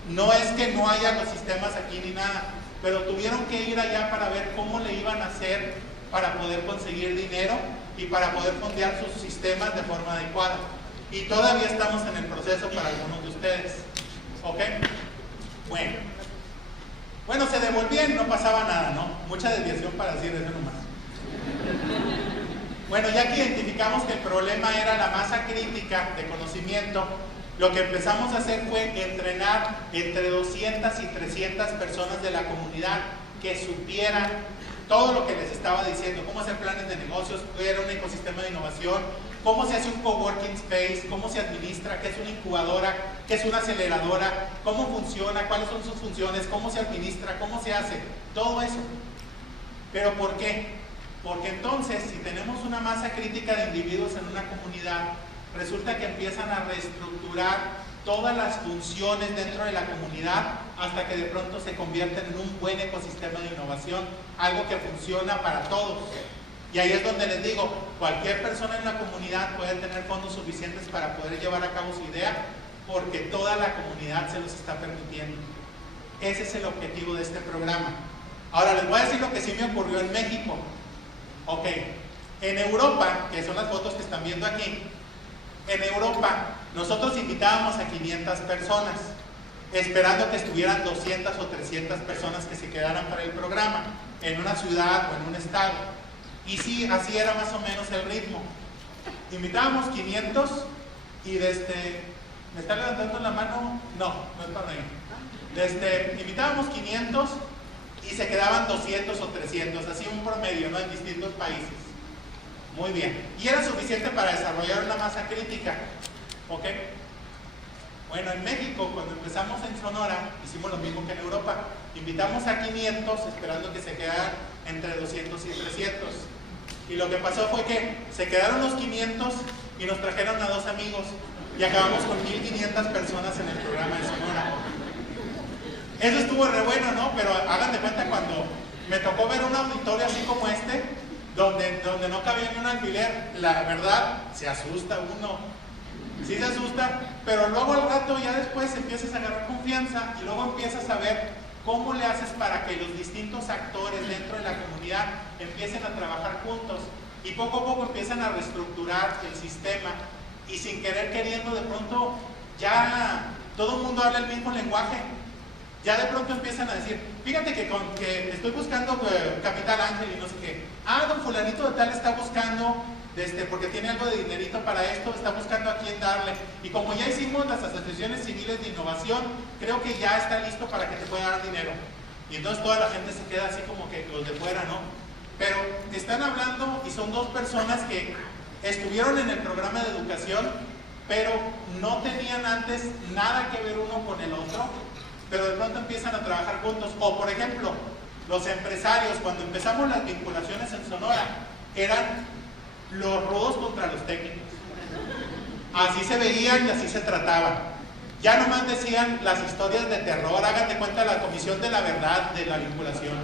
no es que no haya los sistemas aquí ni nada, pero tuvieron que ir allá para ver cómo le iban a hacer para poder conseguir dinero y para poder fondear sus sistemas de forma adecuada. Y todavía estamos en el proceso para algunos de ustedes. ¿Ok? Bueno, se devolvían y no pasaba nada, ¿no? Mucha desviación para decir eso nomás. Bueno, ya que identificamos que el problema era la masa crítica de conocimiento, lo que empezamos a hacer fue entrenar entre 200 y 300 personas de la comunidad que supieran todo lo que les estaba diciendo, cómo hacer planes de negocios, qué era un ecosistema de innovación, cómo se hace un coworking space, cómo se administra, qué es una incubadora, qué es una aceleradora, cómo funciona, cuáles son sus funciones, cómo se administra, cómo se hace, todo eso. ¿Pero por qué? Porque entonces, si tenemos una masa crítica de individuos en una comunidad, resulta que empiezan a reestructurar todas las funciones dentro de la comunidad hasta que de pronto se convierten en un buen ecosistema de innovación, algo que funciona para todos. Y ahí es donde les digo, cualquier persona en la comunidad puede tener fondos suficientes para poder llevar a cabo su idea, porque toda la comunidad se los está permitiendo. Ese es el objetivo de este programa. Ahora les voy a decir lo que sí me ocurrió en México. Ok, en Europa, que son las fotos que están viendo aquí, En Europa, nosotros invitábamos a 500 personas, esperando que estuvieran 200 o 300 personas que se quedaran para el programa, en una ciudad o en un estado. Y sí, así era más o menos el ritmo. Invitábamos 500 y ¿me está levantando la mano? No, no es para mí. Invitábamos 500 y se quedaban 200 o 300, así un promedio, ¿no? En distintos países. Muy bien. Y era suficiente para desarrollar una masa crítica. ¿Ok? Bueno, en México, cuando empezamos en Sonora, hicimos lo mismo que en Europa. Invitamos a 500 esperando que se quedaran entre 200 y 300. Y lo que pasó fue que se quedaron los 500 y nos trajeron a 2 amigos. Y acabamos con 1500 personas en el programa de Sonora. Eso estuvo re bueno, ¿no? Pero hagan de cuenta cuando me tocó ver un auditorio así como este, donde no cabía ni un alfiler, la verdad, se asusta uno. Sí se asusta, pero luego al rato ya después empiezas a agarrar confianza y luego empiezas a ver cómo le haces para que los distintos actores dentro de la comunidad empiecen a trabajar juntos y poco a poco empiezan a reestructurar el sistema y sin querer queriendo de pronto ya todo el mundo habla el mismo lenguaje. Ya de pronto empiezan a decir, fíjate que estoy buscando Capital Ángel y no sé qué. Ah, don fulanito de tal está buscando, porque tiene algo de dinerito para esto, está buscando a quién darle. Y como ya hicimos las asociaciones civiles de innovación, creo que ya está listo para que te pueda dar dinero. Y entonces toda la gente se queda así como que los de fuera, ¿no? Pero están hablando y son 2 personas que estuvieron en el programa de educación, pero no tenían antes nada que ver uno con el otro. Pero de pronto empiezan a trabajar juntos. O por ejemplo, los empresarios, cuando empezamos las vinculaciones en Sonora, eran los rudos contra los técnicos. Así se veían y así se trataban. Ya nomás decían las historias de terror, hagan de cuenta la Comisión de la Verdad de la vinculación.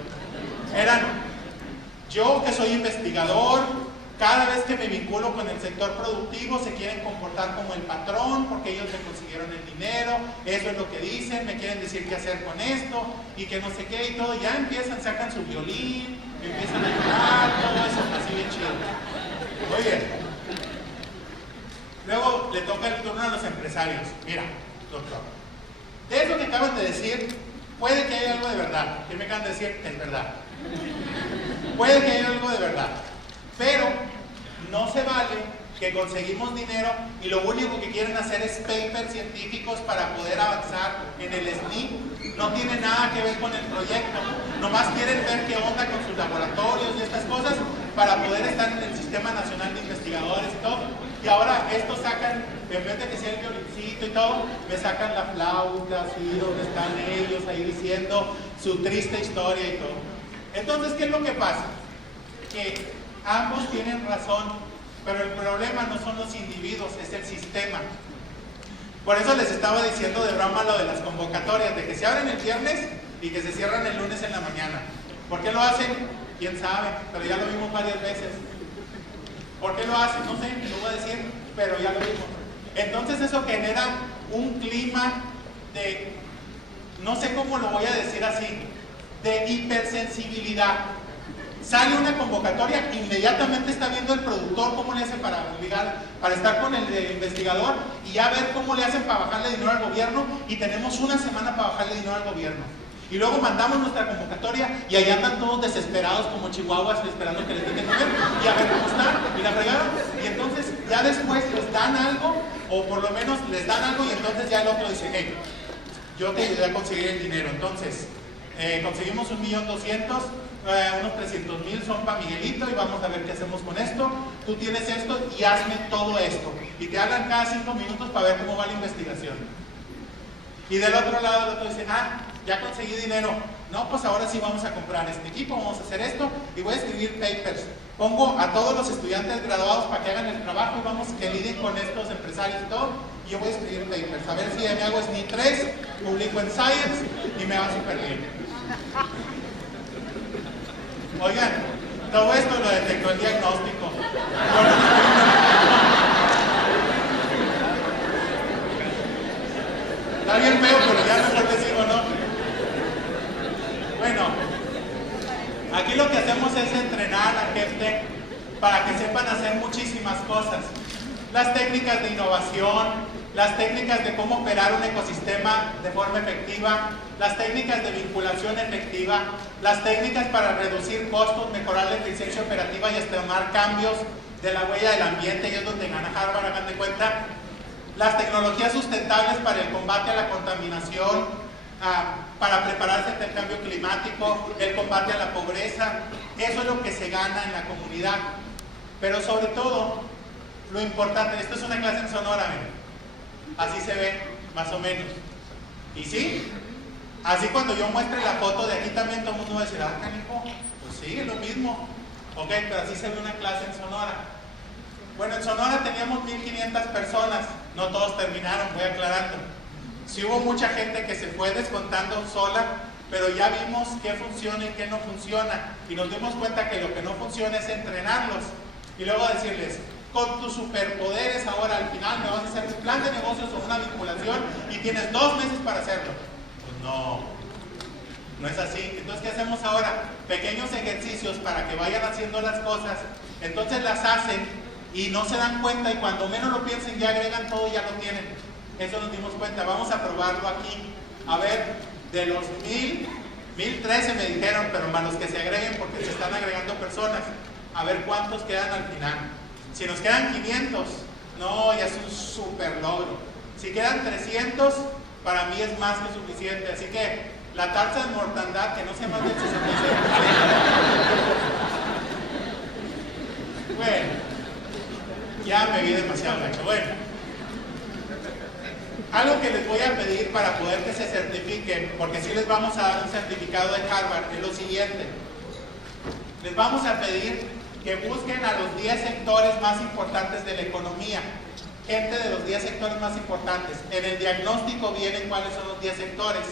Eran, yo que soy investigador, cada vez que me vinculo con el sector productivo se quieren comportar como el patrón porque ellos me consiguieron el dinero, eso es lo que dicen, me quieren decir qué hacer con esto y que no sé qué y todo. Ya empiezan, sacan su violín, empiezan a llorar, todo eso así bien chido. Muy bien. Luego le toca el turno a los empresarios. Mira, doctor, de eso que acaban de decir, puede que haya algo de verdad. ¿Qué me acaban de decir? Es verdad. Puede que haya algo de verdad. Pero no se vale que conseguimos dinero y lo único que quieren hacer es papers científicos para poder avanzar en el SNI. No tiene nada que ver con el proyecto. Nomás quieren ver qué onda con sus laboratorios y estas cosas para poder estar en el Sistema Nacional de Investigadores y todo. Y ahora estos sacan, en vez de que sea el violincito y todo, me sacan la flauta, así donde están ellos ahí diciendo su triste historia y todo. Entonces, ¿qué es lo que pasa? Que ambos tienen razón, pero el problema no son los individuos, es el sistema. Por eso les estaba diciendo de broma lo de las convocatorias, de que se abren el viernes y que se cierran el lunes en la mañana. ¿Por qué lo hacen? Quién sabe, pero ya lo vimos varias veces. ¿Por qué lo hacen? No sé, no voy a decir, pero ya lo vimos. Entonces eso genera un clima de, no sé cómo lo voy a decir así, de hipersensibilidad. Sale una convocatoria, inmediatamente está viendo el productor cómo le hace para estar con el investigador y ya ver cómo le hacen para bajarle dinero al gobierno y tenemos una semana para bajarle dinero al gobierno. Y luego mandamos nuestra convocatoria y allá andan todos desesperados como chihuahuas esperando que les den de comer y a ver cómo están y la fregaron. Y entonces ya después les dan algo o por lo menos les dan algo y entonces ya el otro dice, hey, yo te ayudé a conseguir el dinero. Entonces conseguimos 1.200.000. Unos 300,000 son para Miguelito y vamos a ver qué hacemos con esto. Tú tienes esto y hazme todo esto. Y te hablan cada 5 minutos para ver cómo va la investigación. Y del otro lado el otro dice, ya conseguí dinero. No, pues ahora sí vamos a comprar este equipo, vamos a hacer esto y voy a escribir papers. Pongo a todos los estudiantes graduados para que hagan el trabajo y vamos que lidien con estos empresarios y todo. Y yo voy a escribir papers. A ver si ya me hago SNI 3, publico en Science y me va súper bien. Oigan, todo esto lo detectó el diagnóstico. Está bien feo, pero ya mejor te sigo, ¿no? Bueno, aquí lo que hacemos es entrenar a la gente para que sepan hacer muchísimas cosas. las técnicas de innovación, las técnicas de cómo operar un ecosistema de forma efectiva, las técnicas de vinculación efectiva, las técnicas para reducir costos, mejorar la eficiencia operativa y estimar cambios de la huella del ambiente. Y es donde en Harvard, hagan de cuenta, las tecnologías sustentables para el combate a la contaminación, para prepararse ante el cambio climático, el combate a la pobreza. Eso es lo que se gana en la comunidad. Pero sobre todo, lo importante, esto es una clase en Sonora, ¿ven? Así se ve, más o menos. ¿Y sí? Así cuando yo muestre la foto de aquí también todo el mundo va a decir, ah, canijo, pues sí, es lo mismo. Ok, pero así se ve una clase en Sonora. Bueno, en Sonora teníamos 1500 personas, no todos terminaron, voy aclarando. Sí hubo mucha gente que se fue descontando sola, pero ya vimos qué funciona y qué no funciona. Y nos dimos cuenta que lo que no funciona es entrenarlos. Y luego decirles, con tus superpoderes ahora al final me vas a hacer un plan de negocios o una vinculación y tienes 2 meses para hacerlo. Pues no, no es así. Entonces, ¿qué hacemos ahora? Pequeños ejercicios para que vayan haciendo las cosas. Entonces las hacen y no se dan cuenta y cuando menos lo piensen ya agregan todo y ya lo tienen. Eso nos dimos cuenta. Vamos a probarlo aquí. A ver, de los 1013 me dijeron, pero más los que se agreguen porque se están agregando personas. A ver cuántos quedan al final. Si nos quedan 500, no, ya es un super logro. Si quedan 300, para mí es más que suficiente. Así que la tasa de mortandad, que no sea más del 66%. Bueno, ya me vi demasiado gacho. Bueno, algo que les voy a pedir para poder que se certifiquen, porque sí les vamos a dar un certificado de Harvard, es lo siguiente. Les vamos a pedir que busquen a los 10 sectores más importantes de la economía, gente de los 10 sectores más importantes. En el diagnóstico vienen cuáles son los 10 sectores.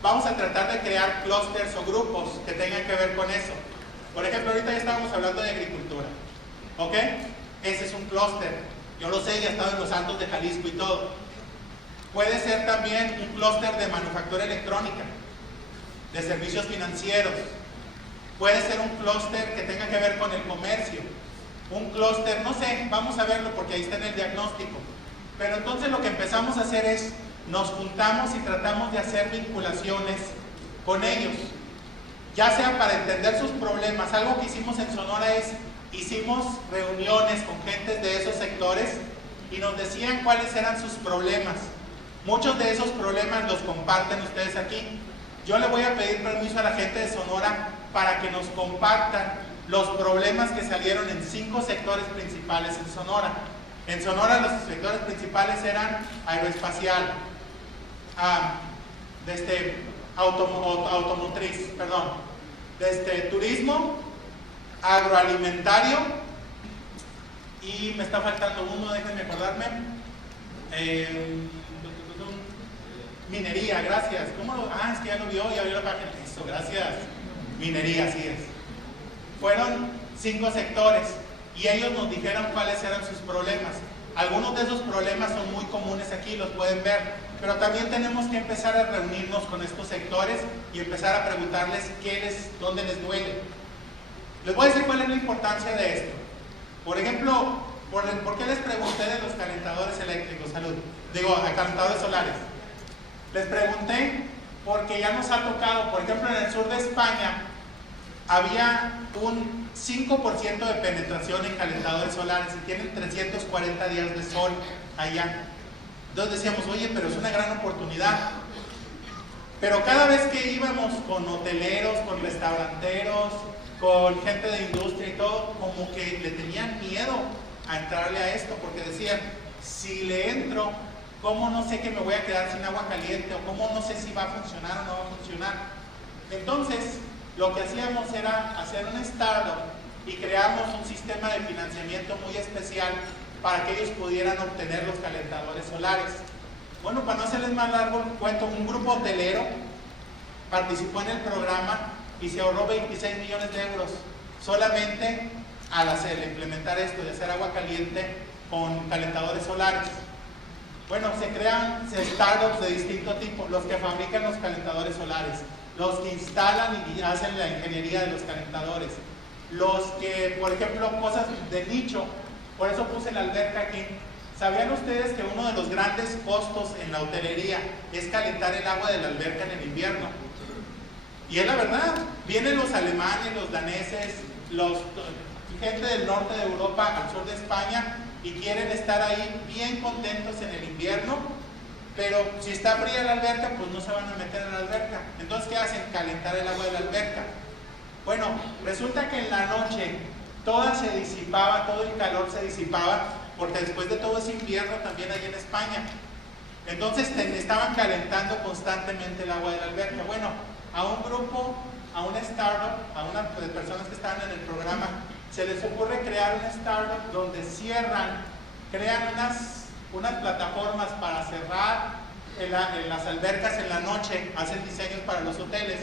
Vamos a tratar de crear clústeres o grupos que tengan que ver con eso. Por ejemplo, ahorita ya estábamos hablando de agricultura, ¿ok? Ese es un clúster. Yo lo sé, ya he estado en los Altos de Jalisco y todo. Puede ser también un clúster de manufactura electrónica, de servicios financieros. Puede ser un clúster que tenga que ver con el comercio. Un clúster, no sé, vamos a verlo porque ahí está en el diagnóstico. Pero entonces lo que empezamos a hacer es, nos juntamos y tratamos de hacer vinculaciones con ellos. Ya sea para entender sus problemas. Algo que hicimos en Sonora es, hicimos reuniones con gentes de esos sectores y nos decían cuáles eran sus problemas. Muchos de esos problemas los comparten ustedes aquí. Yo le voy a pedir permiso a la gente de Sonora para que nos compartan los problemas que salieron en 5 sectores principales en Sonora. En Sonora los sectores principales eran aeroespacial, automotriz, turismo, agroalimentario y me está faltando uno, déjenme acordarme. Minería, gracias. ¿Cómo lo? Es que ya lo vio, ya vio la página. Eso, gracias. Minería, así es. Fueron 5 sectores y ellos nos dijeron cuáles eran sus problemas. Algunos de esos problemas son muy comunes aquí, los pueden ver, pero también tenemos que empezar a reunirnos con estos sectores y empezar a preguntarles dónde les duele. Les voy a decir cuál es la importancia de esto. Por ejemplo, ¿por qué les pregunté de los calentadores eléctricos? Calentadores solares. Les pregunté porque ya nos ha tocado, por ejemplo, en el sur de España había un 5% de penetración en calentadores solares y tienen 340 días de sol allá. Entonces decíamos, oye, pero es una gran oportunidad. Pero cada vez que íbamos con hoteleros, con restauranteros, con gente de industria y todo, como que le tenían miedo a entrarle a esto, porque decían, si le entro, ¿cómo no sé que me voy a quedar sin agua caliente? ¿O cómo no sé si va a funcionar o no va a funcionar? Entonces, lo que hacíamos era hacer un startup y creamos un sistema de financiamiento muy especial para que ellos pudieran obtener los calentadores solares. Bueno, para no hacerles más largo el cuento, un grupo hotelero participó en el programa y se ahorró 26 millones de euros solamente al implementar esto de hacer agua caliente con calentadores solares. Bueno, se crean startups de distinto tipo, los que fabrican los calentadores solares, los que instalan y hacen la ingeniería de los calentadores, los que, por ejemplo, cosas de nicho, por eso puse la alberca aquí, ¿Sabían ustedes que uno de los grandes costos en la hotelería es calentar el agua de la alberca en el invierno? Y es la verdad, vienen los alemanes, los daneses, gente del norte de Europa al sur de España y quieren estar ahí bien contentos en el invierno, pero si está fría la alberca, pues no se van a meter en la alberca. Entonces, ¿qué hacen? Calentar el agua de la alberca. Bueno, resulta que en la noche todo el calor se disipaba, porque después de todo es invierno también ahí en España. Entonces estaban calentando constantemente el agua de la alberca. Bueno, a un grupo, a una startup, a unas personas que estaban en el programa, se les ocurre crear una startup donde crean unas plataformas para cerrar las albercas en la noche, hacen diseños para los hoteles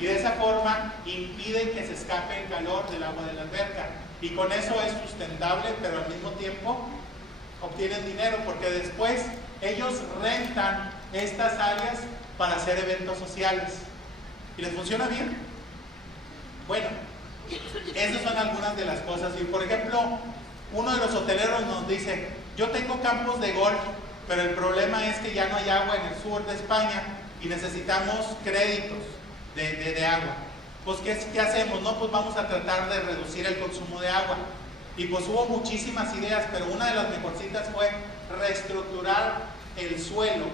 y de esa forma impiden que se escape el calor del agua de la alberca. Y con eso es sustentable, pero al mismo tiempo obtienen dinero, porque después ellos rentan estas áreas para hacer eventos sociales. ¿Y les funciona bien? Bueno, esas son algunas de las cosas. Y por ejemplo, uno de los hoteleros nos dice: yo tengo campos de golf, pero el problema es que ya no hay agua en el sur de España y necesitamos créditos de agua. Pues ¿qué hacemos? No, pues vamos a tratar de reducir el consumo de agua. Y pues hubo muchísimas ideas, pero una de las mejorcitas fue reestructurar el suelo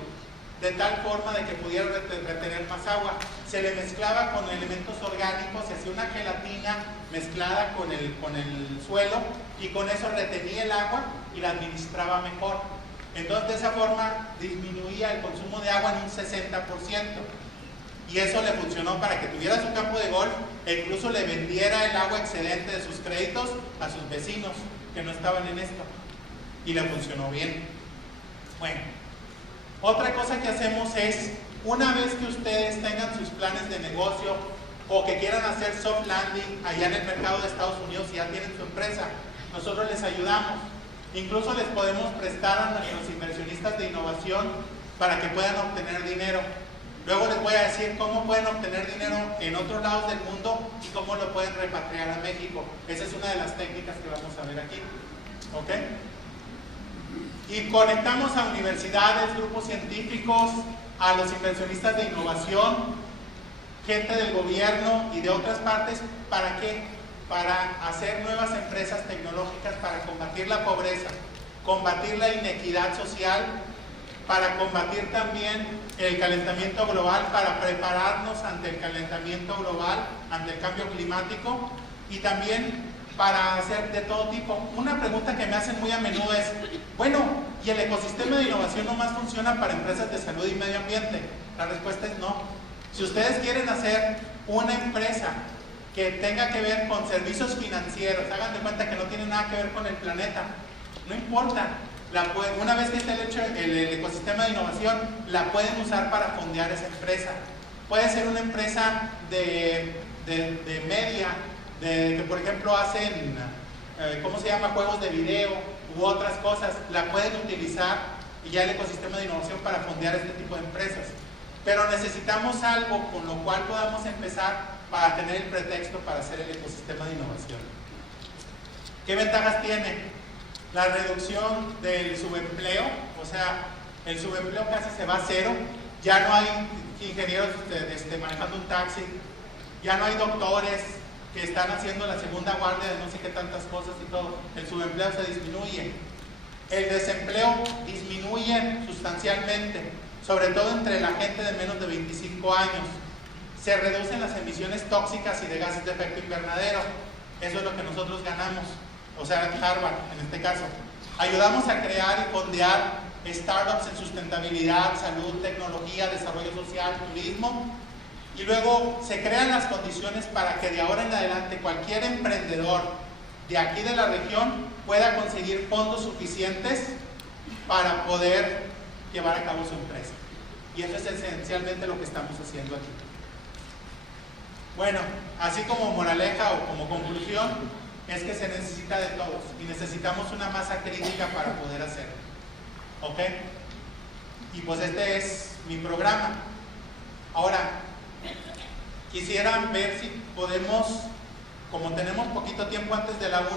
de tal forma de que pudiera retener más agua. Se le mezclaba con elementos orgánicos, se hacía una gelatina mezclada con el suelo y con eso retenía el agua y la administraba mejor. Entonces de esa forma disminuía el consumo de agua en un 60%. Y eso le funcionó para que tuviera su campo de golf e incluso le vendiera el agua excedente de sus créditos a sus vecinos que no estaban en esto. Y le funcionó bien. Bueno, otra cosa que hacemos es, una vez que ustedes tengan sus planes de negocio o que quieran hacer soft landing allá en el mercado de Estados Unidos y ya tienen su empresa, nosotros les ayudamos. Incluso les podemos prestar a nuestros inversionistas de innovación para que puedan obtener dinero. Luego les voy a decir cómo pueden obtener dinero en otros lados del mundo y cómo lo pueden repatriar a México. Esa es una de las técnicas que vamos a ver aquí. ¿Ok? Y conectamos a universidades, grupos científicos, a los inversionistas de innovación, gente del gobierno y de otras partes. ¿Para qué? Para hacer nuevas empresas tecnológicas para combatir la pobreza, combatir la inequidad social, para combatir también el calentamiento global, para prepararnos ante el calentamiento global, ante el cambio climático y también para hacer de todo tipo. Una pregunta que me hacen muy a menudo es: bueno, ¿y el ecosistema de innovación nomás funciona para empresas de salud y medio ambiente? La respuesta es no. Si ustedes quieren hacer una empresa que tenga que ver con servicios financieros, hagan de cuenta que no tiene nada que ver con el planeta, no importa. Una vez que esté hecho el ecosistema de innovación, la pueden usar para fondear esa empresa. Puede ser una empresa de media, que por ejemplo hacen, ¿cómo se llama?, juegos de video u otras cosas. La pueden utilizar y ya el ecosistema de innovación para fondear este tipo de empresas. Pero necesitamos algo con lo cual podamos empezar para tener el pretexto para hacer el ecosistema de innovación. ¿Qué ventajas tiene? La reducción del subempleo, o sea, el subempleo casi se va a cero. Ya no hay ingenieros manejando un taxi, ya no hay doctores que están haciendo la segunda guardia de no sé qué tantas cosas y todo. El subempleo se disminuye. El desempleo disminuye sustancialmente, sobre todo entre la gente de menos de 25 años. Se reducen las emisiones tóxicas y de gases de efecto invernadero. Eso es lo que nosotros ganamos. O sea, Harvard en este caso. Ayudamos a crear y fondear startups en sustentabilidad, salud, tecnología, desarrollo social, turismo. Y luego se crean las condiciones para que de ahora en adelante cualquier emprendedor de aquí de la región pueda conseguir fondos suficientes para poder llevar a cabo su empresa. Y eso es esencialmente lo que estamos haciendo aquí. Bueno, así como moraleja o como conclusión, es que se necesita de todos y necesitamos una masa crítica para poder hacerlo. ¿Ok? Y pues este es mi programa. Ahora, quisieran ver si podemos, como tenemos poquito tiempo antes de la 1,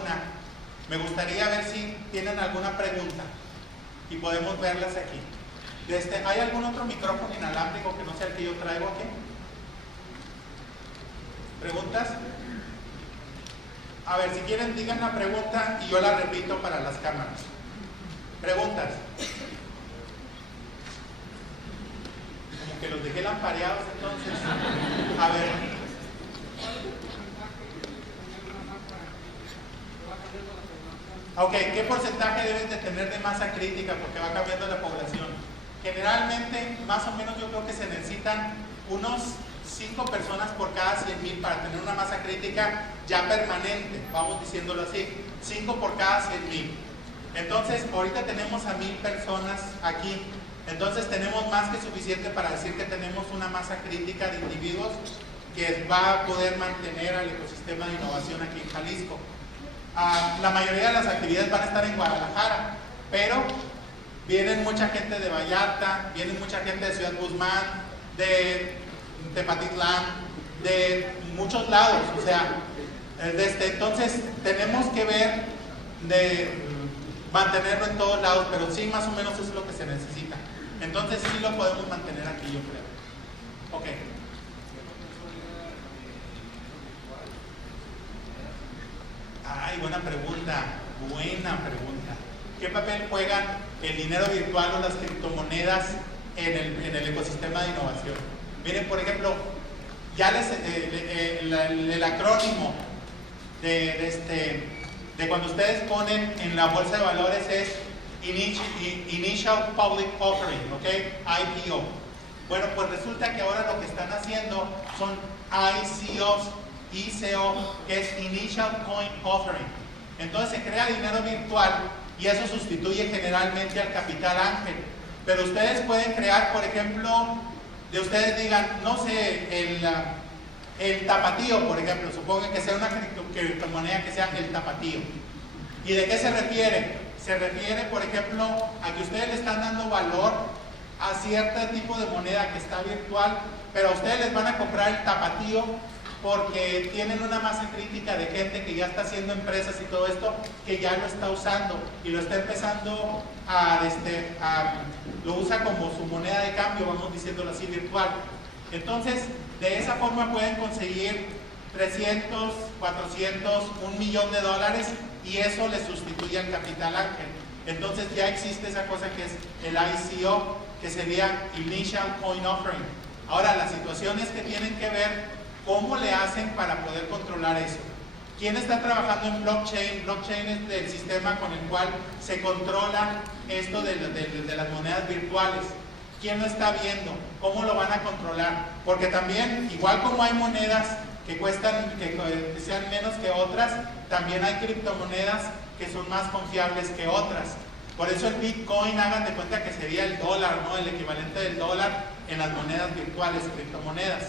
me gustaría ver si tienen alguna pregunta. y podemos verlas aquí. ¿Hay algún otro micrófono inalámbrico que no sea el que yo traigo aquí? ¿Preguntas? A ver, si quieren digan la pregunta y yo la repito para las cámaras. ¿Preguntas? Como que los dejé lampareados entonces. A ver. Ok, ¿qué porcentaje deben de tener de masa crítica? Porque va cambiando la población. Generalmente, más o menos yo creo que se necesitan unos 5 personas por cada 100,000 para tener una masa crítica ya permanente, vamos diciéndolo así, 5 por cada 100,000. Entonces, ahorita tenemos a 1,000 personas aquí, entonces tenemos más que suficiente para decir que tenemos una masa crítica de individuos que va a poder mantener al ecosistema de innovación aquí en Jalisco. La mayoría de las actividades van a estar en Guadalajara, pero vienen mucha gente de Vallarta, vienen mucha gente de Ciudad Guzmán, de Tepatitlán, de muchos lados, o sea, entonces tenemos que ver de mantenerlo en todos lados, pero sí, más o menos eso es lo que se necesita. Entonces sí lo podemos mantener aquí, yo creo. Ok. Ay, buena pregunta. ¿Qué papel juegan el dinero virtual o las criptomonedas en el ecosistema de innovación? Miren, por ejemplo, ya el acrónimo de cuando ustedes ponen en la bolsa de valores es Initial Public Offering, ¿ok? IPO. Bueno, pues resulta que ahora lo que están haciendo son ICOs, ICO, que es Initial Coin Offering. Entonces se crea dinero virtual y eso sustituye generalmente al capital ángel. Pero ustedes pueden crear, por ejemplo, ustedes digan, no sé, el tapatío, por ejemplo, supongan que sea una criptomoneda que sea el tapatío. ¿Y de qué se refiere? Se refiere, por ejemplo, a que ustedes le están dando valor a cierto tipo de moneda que está virtual, pero a ustedes les van a comprar el tapatío porque tienen una masa crítica de gente que ya está haciendo empresas y todo esto, que ya lo está usando y lo está empezando lo usa como su moneda de cambio, vamos diciéndolo así, virtual. Entonces, de esa forma pueden conseguir 300, 400, $1 millón y eso les sustituye al capital ángel. Entonces ya existe esa cosa que es el ICO, que sería Initial Coin Offering. Ahora, la situación es que tienen que ver cómo le hacen para poder controlar eso. ¿Quién está trabajando en blockchain? Blockchain es el sistema con el cual se controla esto de las monedas virtuales. ¿Quién lo está viendo? ¿Cómo lo van a controlar? Porque también, igual como hay monedas que sean menos que otras, también hay criptomonedas que son más confiables que otras. Por eso el Bitcoin, hagan de cuenta que sería el dólar, ¿no? El equivalente del dólar en las monedas virtuales, criptomonedas.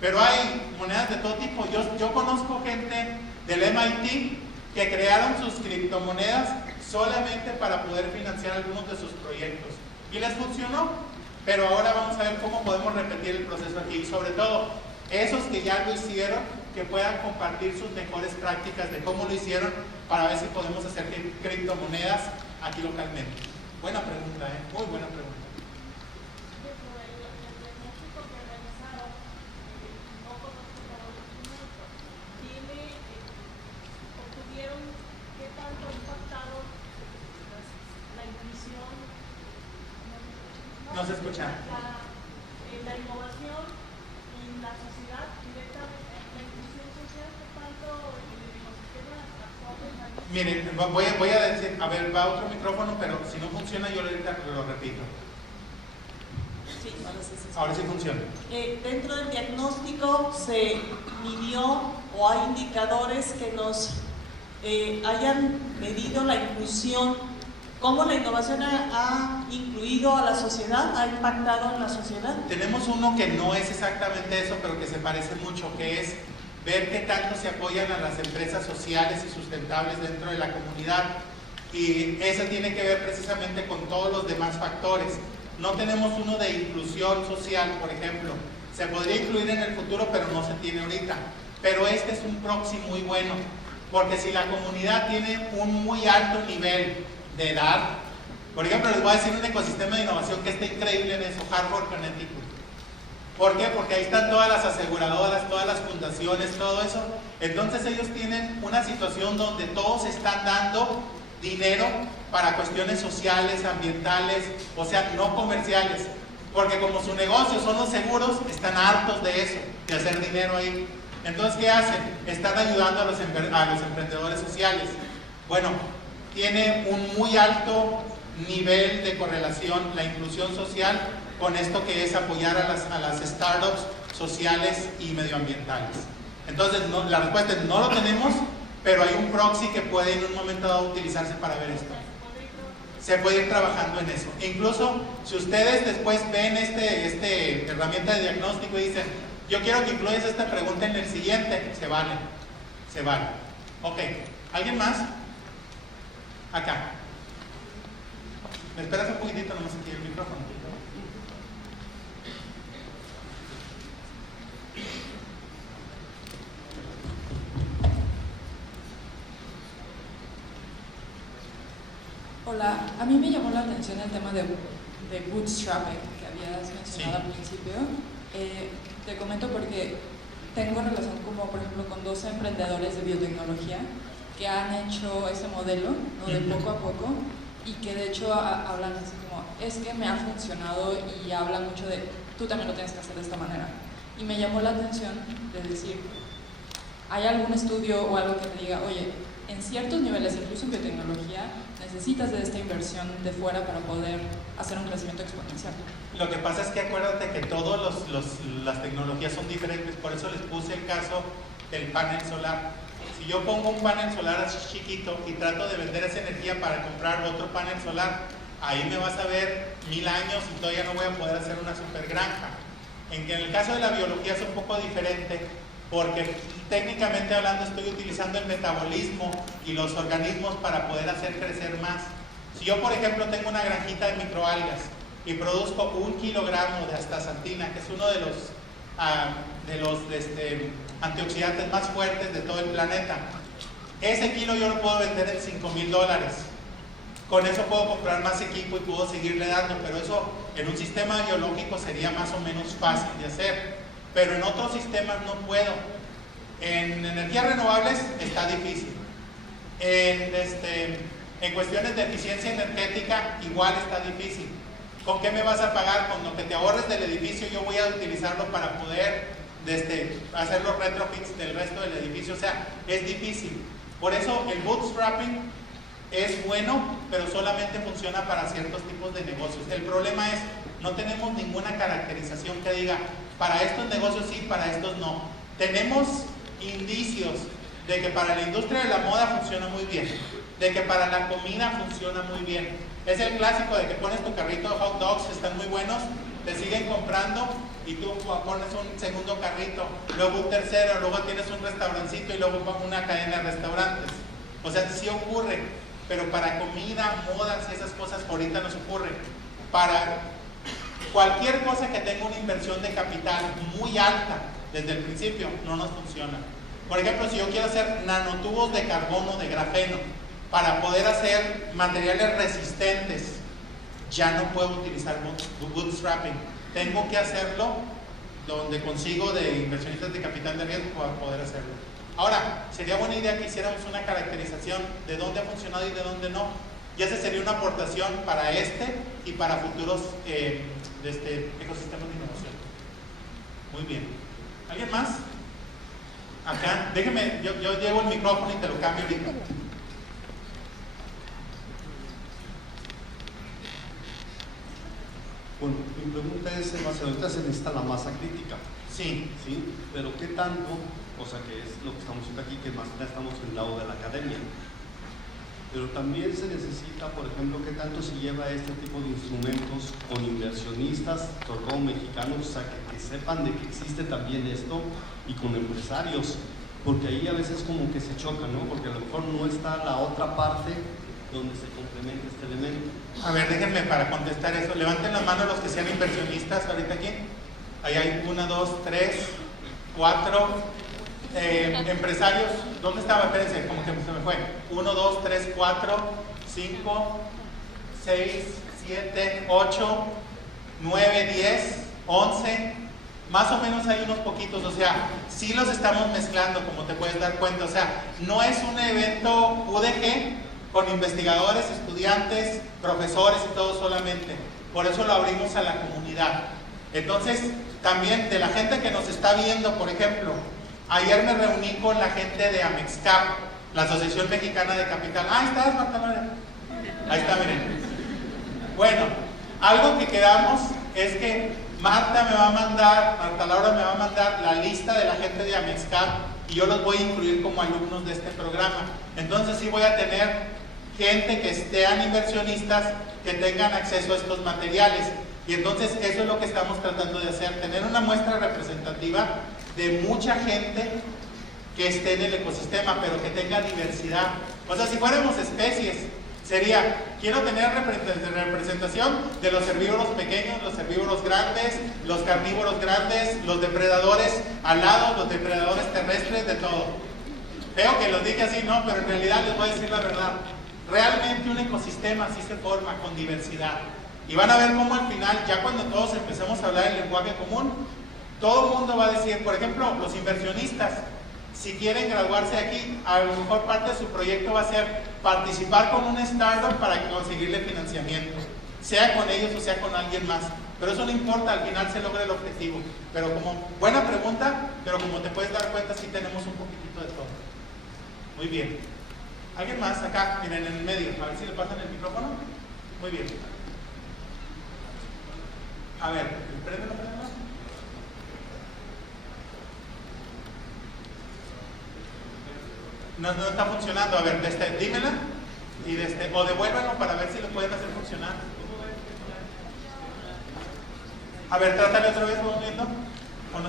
Pero hay monedas de todo tipo. Yo conozco gente del MIT que crearon sus criptomonedas solamente para poder financiar algunos de sus proyectos. Y les funcionó. Pero ahora vamos a ver cómo podemos repetir el proceso aquí. Y sobre todo, esos que ya lo hicieron, que puedan compartir sus mejores prácticas de cómo lo hicieron para ver si podemos hacer criptomonedas aquí localmente. Buena pregunta, muy buena pregunta. No se escucha. La innovación en la sociedad directamente, la inclusión social, ¿qué tanto en el ecosistema actual? Miren, voy a decir, a ver, va otro micrófono, pero si no funciona yo ahorita lo repito. Sí, ahora sí funciona. Dentro del diagnóstico se midió o hay indicadores que nos hayan medido la inclusión. ¿Cómo la innovación ha incluido a la sociedad, ha impactado en la sociedad? Tenemos uno que no es exactamente eso, pero que se parece mucho, que es ver qué tanto se apoyan a las empresas sociales y sustentables dentro de la comunidad. Y eso tiene que ver precisamente con todos los demás factores. No tenemos uno de inclusión social, por ejemplo. Se podría incluir en el futuro, pero no se tiene ahorita. Pero este es un proxy muy bueno, porque si la comunidad tiene un muy alto nivel de edad, Por ejemplo, les voy a decir un ecosistema de innovación que está increíble en eso, Harvard Connecticut. ¿Por qué? Porque ahí están todas las aseguradoras, todas las fundaciones, todo eso. Entonces ellos tienen una situación donde todos están dando dinero para cuestiones sociales, ambientales, o sea, no comerciales. Porque como su negocio son los seguros, están hartos de eso, de hacer dinero ahí. Entonces, ¿qué hacen? Están ayudando a los emprendedores sociales. Bueno, tiene un muy alto nivel de correlación la inclusión social con esto que es apoyar a las startups sociales y medioambientales. Entonces, la respuesta es no lo tenemos, pero hay un proxy que puede en un momento dado utilizarse para ver esto. Se puede ir trabajando en eso. Incluso, si ustedes después ven esta herramienta de diagnóstico y dicen, yo quiero que incluyas esta pregunta en el siguiente, se vale. Se vale. Ok, ¿alguien más? Acá. ¿Me esperas un poquitito nomás aquí el micrófono? Hola, a mí me llamó la atención el tema de bootstrapping que habías mencionado al principio. Te comento porque tengo relación como por ejemplo con 2 emprendedores de biotecnología que han hecho ese modelo, ¿no? De poco a poco, y que de hecho hablan así como, es que me ha funcionado, y hablan mucho de, tú también lo tienes que hacer de esta manera. Y me llamó la atención de decir, ¿hay algún estudio o algo que me diga, oye, en ciertos niveles, incluso en biotecnología, necesitas de esta inversión de fuera para poder hacer un crecimiento exponencial? Lo que pasa es que acuérdate que todas las tecnologías son diferentes, por eso les puse el caso del panel solar. Si yo pongo un panel solar así chiquito y trato de vender esa energía para comprar otro panel solar, ahí me vas a ver 1000 años y todavía no voy a poder hacer una super granja. En el caso de la biología es un poco diferente, porque técnicamente hablando estoy utilizando el metabolismo y los organismos para poder hacer crecer más. Si yo por ejemplo tengo una granjita de microalgas y produzco 1 kilogramo de astaxantina, que es uno de los antioxidantes más fuertes de todo el planeta, ese kilo yo lo puedo vender en $5,000. Con eso puedo comprar más equipo y puedo seguirle dando, pero eso en un sistema biológico sería más o menos fácil de hacer, pero en otros sistemas no puedo. En energías renovables está difícil. En cuestiones de eficiencia energética igual está difícil. ¿Con qué me vas a pagar? Con lo que te ahorres del edificio yo voy a utilizarlo para poder hacer los retrofits del resto del edificio. O sea, es difícil. Por eso el bootstrapping es bueno, pero solamente funciona para ciertos tipos de negocios. El problema es, no tenemos ninguna caracterización que diga, para estos negocios sí, para estos no. Tenemos indicios de que para la industria de la moda funciona muy bien, de que para la comida funciona muy bien. Es el clásico de que pones tu carrito de hot dogs, están muy buenos, te siguen comprando y tú pones un segundo carrito, luego un tercero, luego tienes un restaurancito y luego una cadena de restaurantes. O sea, sí ocurre, pero para comida, modas y esas cosas ahorita nos ocurre. Para cualquier cosa que tenga una inversión de capital muy alta desde el principio, no nos funciona. Por ejemplo, si yo quiero hacer nanotubos de carbono, de grafeno, para poder hacer materiales resistentes, ya no puedo utilizar bootstrapping. Tengo que hacerlo donde consigo de inversionistas de capital de riesgo para poder hacerlo. Ahora, sería buena idea que hiciéramos una caracterización de dónde ha funcionado y de dónde no. Y esa sería una aportación para y para futuros ecosistemas de innovación. Muy bien. ¿Alguien más? Acá, déjeme, yo llevo el micrófono y te lo cambio ahorita. Bueno, mi pregunta es, ahorita se necesita la masa crítica. Sí. ¿Sí? Pero ¿qué tanto? O sea, que es lo que estamos viendo aquí, que más ya estamos en el lado de la academia. Pero también se necesita, por ejemplo, ¿qué tanto se lleva este tipo de instrumentos con inversionistas, sobre todo mexicanos, o sea, que sepan de que existe también esto, y con empresarios? Porque ahí a veces como que se chocan, ¿no? Porque a lo mejor no está la otra parte donde se complementa este elemento. A ver, déjenme para contestar eso. Levanten la mano los que sean inversionistas ahorita aquí. Ahí hay 1, 2, 3, 4 empresarios. ¿Dónde estaba? Espérense, como que se me fue. 1, 2, 3, 4, 5, 6, 7, 8, 9, 10, 11, más o menos hay unos poquitos, o sea, sí los estamos mezclando, como te puedes dar cuenta, o sea, no es un evento UDG con investigadores, estudiantes, profesores y todo solamente, por eso lo abrimos a la comunidad. Entonces, también de la gente que nos está viendo, por ejemplo, ayer me reuní con la gente de Amexcap, la Asociación Mexicana de Capital. Ahí estás, Marta Laura. Ahí está, miren. Bueno, algo que quedamos es que Marta Laura me va a mandar la lista de la gente de Amexcap y yo los voy a incluir como alumnos de este programa. Entonces sí voy a tener gente que sean inversionistas que tengan acceso a estos materiales. Y entonces eso es lo que estamos tratando de hacer, tener una muestra representativa de mucha gente que esté en el ecosistema, pero que tenga diversidad. O sea, si fuéramos especies, sería, quiero tener representación de los herbívoros pequeños, los herbívoros grandes, los carnívoros grandes, los depredadores alados, los depredadores terrestres, de todo. Veo que los dije así, no, pero en realidad les voy a decir la verdad. Realmente un ecosistema así se forma, con diversidad. Y van a ver cómo al final, ya cuando todos empecemos a hablar el lenguaje común, todo el mundo va a decir, por ejemplo, los inversionistas, si quieren graduarse aquí, a lo mejor parte de su proyecto va a ser participar con una startup para conseguirle financiamiento, sea con ellos o sea con alguien más. Pero eso no importa, al final se logra el objetivo. Pero como, buena pregunta, pero como te puedes dar cuenta, sí tenemos un poquitito de todo. Muy bien. ¿Alguien más acá? Miren, en el medio, a ver si le pasan el micrófono. Muy bien. A ver, préndelo. No está funcionando. A ver, dímela y o devuélvanlo para ver si lo pueden hacer funcionar. A ver, trátale otra vez, ¿vamos viendo? ¿O no?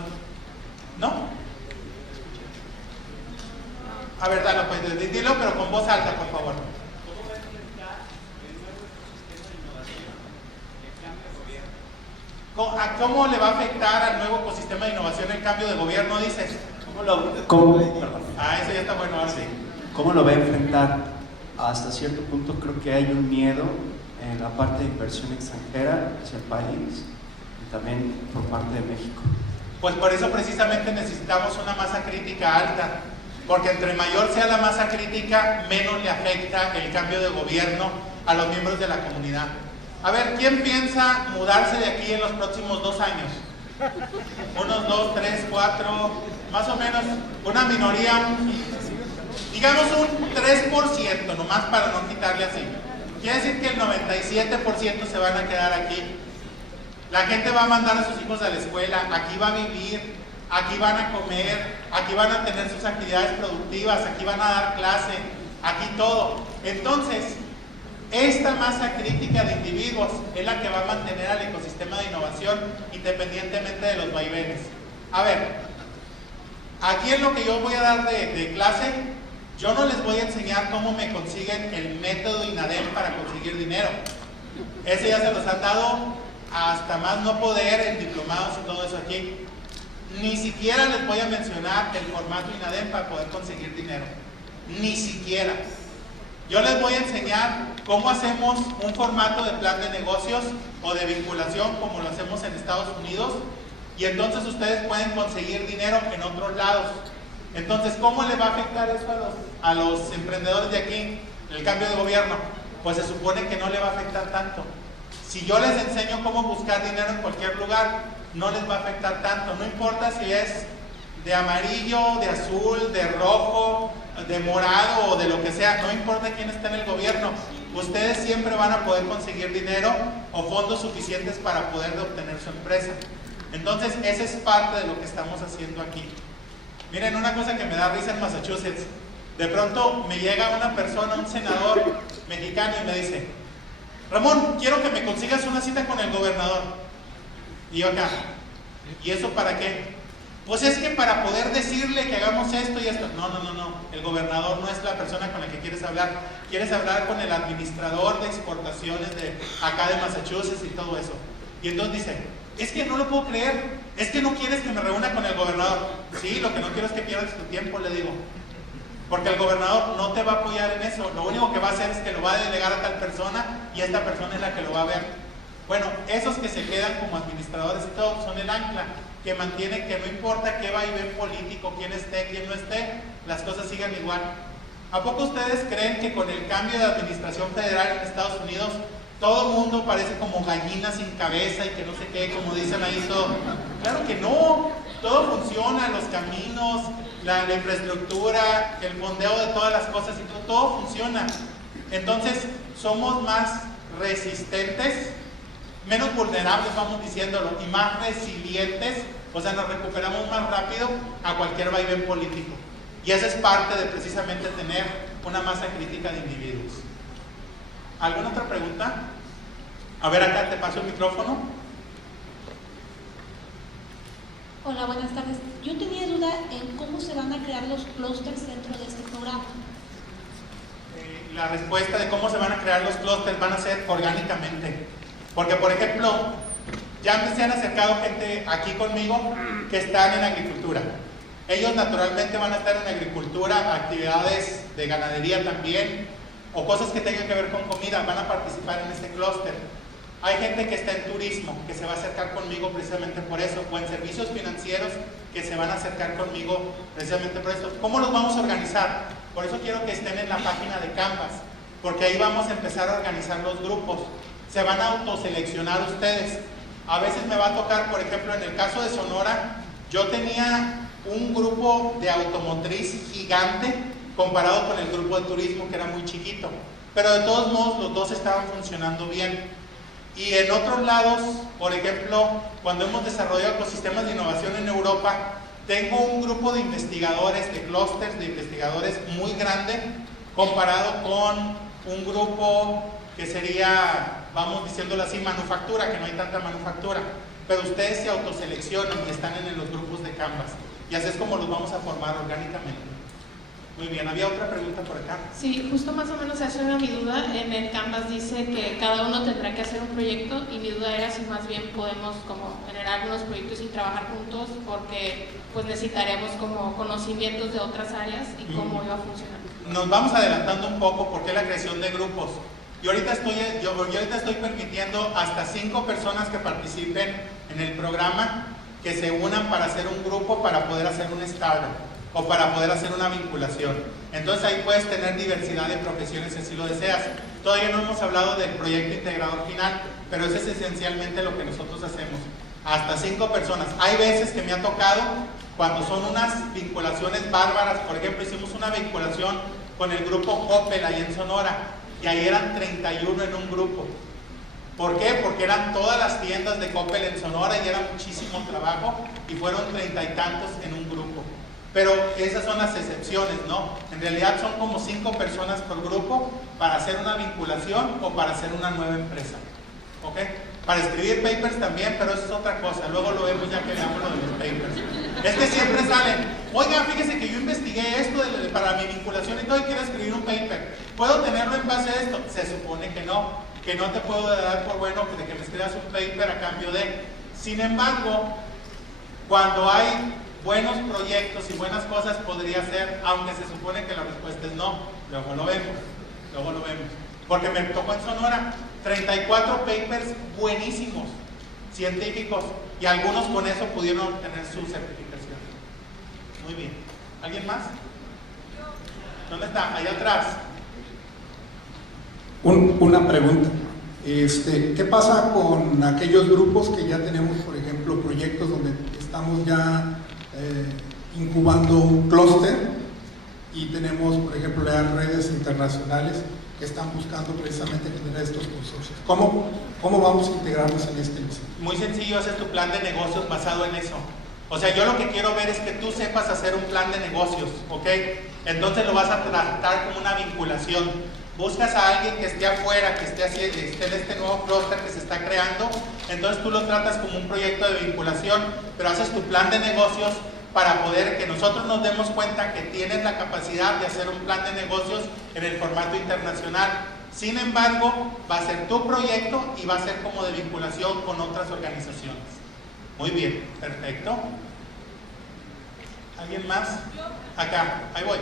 ¿No? A ver, dalo, pues dilo, pero con voz alta, por favor. ¿Cómo le va a afectar al nuevo ecosistema de innovación el cambio de gobierno, dices? Eso ya está bueno, ahora sí. ¿Cómo lo va a enfrentar? Hasta cierto punto creo que hay un miedo en la parte de inversión extranjera hacia el país y también por parte de México. Pues por eso precisamente necesitamos una masa crítica alta, porque entre mayor sea la masa crítica, menos le afecta el cambio de gobierno a los miembros de la comunidad. A ver, ¿quién piensa mudarse de aquí en los próximos 2 años? Unos 2, 3, 4, más o menos, una minoría, digamos un 3%, nomás para no quitarle así. Quiere decir que el 97% se van a quedar aquí. La gente va a mandar a sus hijos a la escuela, aquí va a vivir, aquí van a comer, aquí van a tener sus actividades productivas, aquí van a dar clase, aquí todo. Entonces, esta masa crítica de individuos es la que va a mantener al ecosistema de innovación independientemente de los vaivenes. A ver, aquí en lo que yo voy a dar de clase, yo no les voy a enseñar cómo me consiguen el método INADEM para conseguir dinero. Ese ya se los han dado hasta más no poder en diplomados y todo eso aquí. Ni siquiera les voy a mencionar el formato INADEM para poder conseguir dinero. Ni siquiera. Yo les voy a enseñar cómo hacemos un formato de plan de negocios o de vinculación como lo hacemos en Estados Unidos, y entonces ustedes pueden conseguir dinero en otros lados. Entonces, ¿cómo le va a afectar eso a los emprendedores de aquí, el cambio de gobierno? Pues se supone que no le va a afectar tanto. Si yo les enseño cómo buscar dinero en cualquier lugar, no les va a afectar tanto. No importa si es de amarillo, de azul, de rojo, de morado o de lo que sea, no importa quién está en el gobierno, ustedes siempre van a poder conseguir dinero o fondos suficientes para poder obtener su empresa. Entonces, esa es parte de lo que estamos haciendo aquí. Miren, una cosa que me da risa en Massachusetts, de pronto me llega una persona, un senador mexicano, y me dice: Ramón, quiero que me consigas una cita con el gobernador. Y yo acá, ¿y eso para qué? Pues es que para poder decirle que hagamos esto y esto. No, el gobernador no es la persona con la que quieres hablar. Quieres hablar con el administrador de exportaciones de acá de Massachusetts y todo eso. Y entonces dice: es que no lo puedo creer, es que no quieres que me reúna con el gobernador. Sí, lo que no quiero es que pierdas tu tiempo, le digo. Porque el gobernador no te va a apoyar en eso. Lo único que va a hacer es que lo va a delegar a tal persona y esta persona es la que lo va a ver. Bueno, esos que se quedan como administradores y todo son el ancla, que mantiene que no importa qué vaivén político, quién esté, quién no esté, las cosas sigan igual. ¿A poco ustedes creen que con el cambio de administración federal en Estados Unidos todo el mundo parece como gallina sin cabeza y que no sé qué, como dicen ahí todo? Claro que no, todo funciona, los caminos, la infraestructura, el fondeo de todas las cosas y todo funciona. Entonces somos más resistentes, menos vulnerables, vamos diciéndolo, y más resilientes, o sea, nos recuperamos más rápido a cualquier vaivén político. Y esa es parte de precisamente tener una masa crítica de individuos. ¿Alguna otra pregunta? A ver, acá te paso el micrófono. Hola, buenas tardes. Yo tenía duda en cómo se van a crear los clústeres dentro de este programa. La respuesta de cómo se van a crear los clústeres van a ser orgánicamente. Porque, por ejemplo, ya se han acercado gente aquí conmigo que están en agricultura. Ellos naturalmente van a estar en agricultura, actividades de ganadería también, o cosas que tengan que ver con comida, van a participar en este clúster. Hay gente que está en turismo, que se va a acercar conmigo precisamente por eso, o en servicios financieros, que se van a acercar conmigo precisamente por eso. ¿Cómo los vamos a organizar? Por eso quiero que estén en la página de Canvas, porque ahí vamos a empezar a organizar los grupos. Se van a autoseleccionar ustedes. A veces me va a tocar, por ejemplo, en el caso de Sonora, yo tenía un grupo de automotriz gigante comparado con el grupo de turismo, que era muy chiquito, pero de todos modos los dos estaban funcionando bien. Y en otros lados, por ejemplo, cuando hemos desarrollado ecosistemas de innovación en Europa, tengo un grupo de investigadores, de clústeres de investigadores muy grande, comparado con un grupo que sería, vamos diciéndolo así, manufactura, que no hay tanta manufactura. Pero ustedes se autoseleccionan y están en los grupos de Canvas. Y así es como los vamos a formar orgánicamente. Muy bien, ¿había otra pregunta por acá? Sí, justo más o menos esa era mi duda. En el Canvas dice que cada uno tendrá que hacer un proyecto y mi duda era si más bien podemos como generar algunos proyectos y trabajar juntos, porque pues necesitaremos como conocimientos de otras áreas y cómo iba a funcionar. Nos vamos adelantando un poco porque la creación de grupos. Yo ahorita estoy permitiendo hasta 5 personas que participen en el programa, que se unan para hacer un grupo, para poder hacer un startup o para poder hacer una vinculación. Entonces ahí puedes tener diversidad de profesiones si así lo deseas. Todavía no hemos hablado del proyecto integrador final, pero eso es esencialmente lo que nosotros hacemos. Hasta 5 personas. Hay veces que me ha tocado cuando son unas vinculaciones bárbaras. Por ejemplo, hicimos una vinculación con el grupo Coppel ahí en Sonora, y ahí eran 31 en un grupo. ¿Por qué? Porque eran todas las tiendas de Coppel en Sonora y era muchísimo trabajo, y fueron 30 y tantos en un grupo. Pero esas son las excepciones, ¿no? En realidad son como 5 personas por grupo para hacer una vinculación o para hacer una nueva empresa. ¿Ok? Para escribir papers también, pero eso es otra cosa. Luego lo vemos ya que veamos lo de los papers. Es que siempre salen, oiga, fíjese que yo investigué esto para mi vinculación y todo y quiero escribir un paper. ¿Puedo tenerlo en base a esto? Se supone que no te puedo dar por bueno de que me escribas un paper a cambio de. Sin embargo, cuando hay buenos proyectos y buenas cosas podría ser, aunque se supone que la respuesta es no. Luego lo vemos. Porque me tocó en Sonora 34 papers buenísimos, científicos, y algunos con eso pudieron obtener su certificación. Muy bien. ¿Alguien más? ¿Dónde está? Allá atrás. Una pregunta. ¿Qué pasa con aquellos grupos que ya tenemos, por ejemplo, proyectos donde estamos ya incubando un clúster y tenemos, por ejemplo, las redes internacionales que están buscando precisamente generar estos consorcios? ¿Cómo vamos a integrarnos en este inicio? Muy sencillo, haces tu plan de negocios basado en eso. O sea, yo lo que quiero ver es que tú sepas hacer un plan de negocios, ¿ok? Entonces lo vas a tratar como una vinculación. Buscas a alguien que esté afuera, que esté en este nuevo clúster que se está creando, entonces tú lo tratas como un proyecto de vinculación, pero haces tu plan de negocios para poder que nosotros nos demos cuenta que tienes la capacidad de hacer un plan de negocios en el formato internacional. Sin embargo, va a ser tu proyecto y va a ser como de vinculación con otras organizaciones. Muy bien, perfecto. ¿Alguien más? Acá, ahí voy.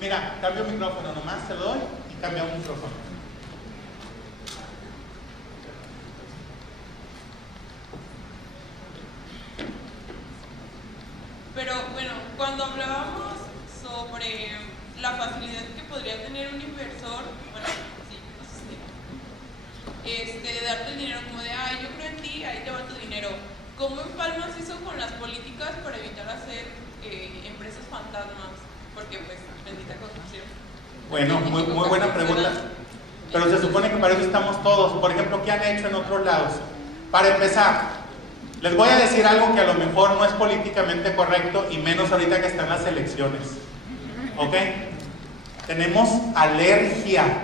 Mira, cambio micrófono nomás, te lo doy y cambio un micrófono. Pero bueno, cuando hablábamos sobre la facilidad que podría tener un inversor, bueno, sí, no sé si de darte el dinero como de, ay, yo creo en ti, ahí te va tu dinero. ¿Cómo empalmas eso con las políticas para evitar hacer empresas fantasmas? Porque pues, bendita corrupción. Bueno, muy buena pregunta. Pero se supone que para eso estamos todos. Por ejemplo, ¿qué han hecho en otros lados? Para empezar, les voy a decir algo que a lo mejor no es políticamente correcto y menos ahorita que están las elecciones. ¿Ok? Tenemos alergia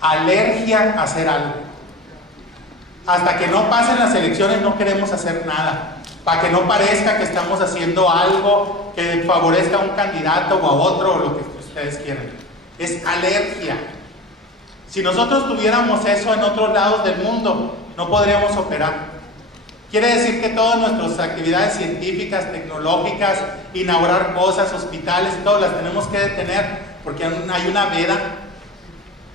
a hacer algo. Hasta que no pasen las elecciones no queremos hacer nada. Para que no parezca que estamos haciendo algo que favorezca a un candidato o a otro o lo que ustedes quieran. Es alergia. Si nosotros tuviéramos eso en otros lados del mundo, no podríamos operar. Quiere decir que todas nuestras actividades científicas, tecnológicas, inaugurar cosas, hospitales, todas las tenemos que detener porque hay una veda.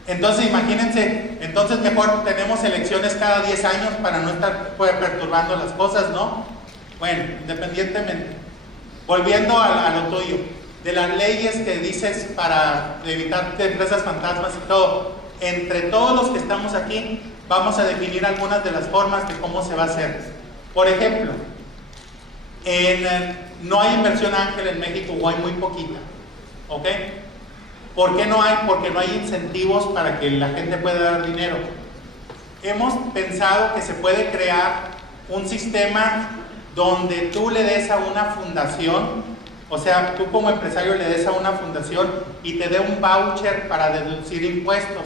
Entonces imagínense, entonces mejor tenemos elecciones cada 10 años para no estar perturbando las cosas, ¿no? Bueno, independientemente, volviendo a lo tuyo, de las leyes que dices para evitar empresas fantasmas y todo, entre todos los que estamos aquí, vamos a definir algunas de las formas de cómo se va a hacer. Por ejemplo, no hay inversión ángel en México o hay muy poquita, ¿ok? ¿Por qué no hay? Porque no hay incentivos para que la gente pueda dar dinero. Hemos pensado que se puede crear un sistema donde tú le des a una fundación, o sea, tú como empresario le des a una fundación y te dé un voucher para deducir impuestos.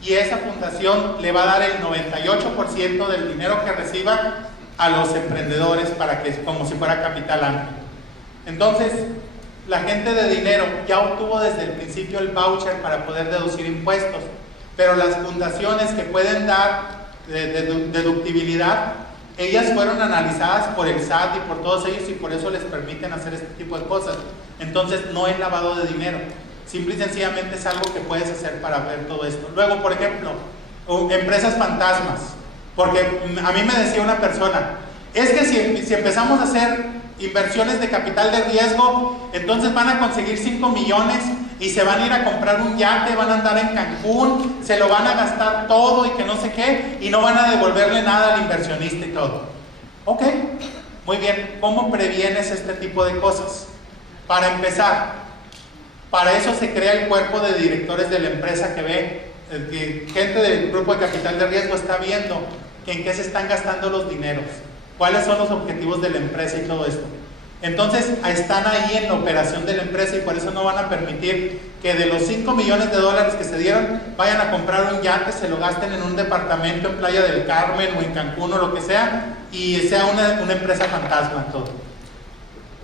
Y esa fundación le va a dar el 98% del dinero que reciba a los emprendedores para que, como si fuera capital ángel. Entonces, la gente de dinero ya obtuvo desde el principio el voucher para poder deducir impuestos, pero las fundaciones que pueden dar deductibilidad, ellas fueron analizadas por el SAT y por todos ellos y por eso les permiten hacer este tipo de cosas. Entonces no es lavado de dinero, simple y sencillamente es algo que puedes hacer para ver todo esto. Luego, por ejemplo, empresas fantasmas, porque a mí me decía una persona, es que si empezamos a hacer inversiones de capital de riesgo, entonces van a conseguir 5 millones y se van a ir a comprar un yate, van a andar en Cancún, se lo van a gastar todo y que no sé qué, y no van a devolverle nada al inversionista y todo. Ok, muy bien. ¿Cómo previenes este tipo de cosas? Para empezar, para eso se crea el cuerpo de directores de la empresa que ve, que gente del grupo de capital de riesgo está viendo en qué se están gastando los dineros, cuáles son los objetivos de la empresa y todo esto. Entonces están ahí en la operación de la empresa y por eso no van a permitir que de los 5 millones de dólares que se dieron vayan a comprar un yate, se lo gasten en un departamento en Playa del Carmen o en Cancún o lo que sea y sea una empresa fantasma todo.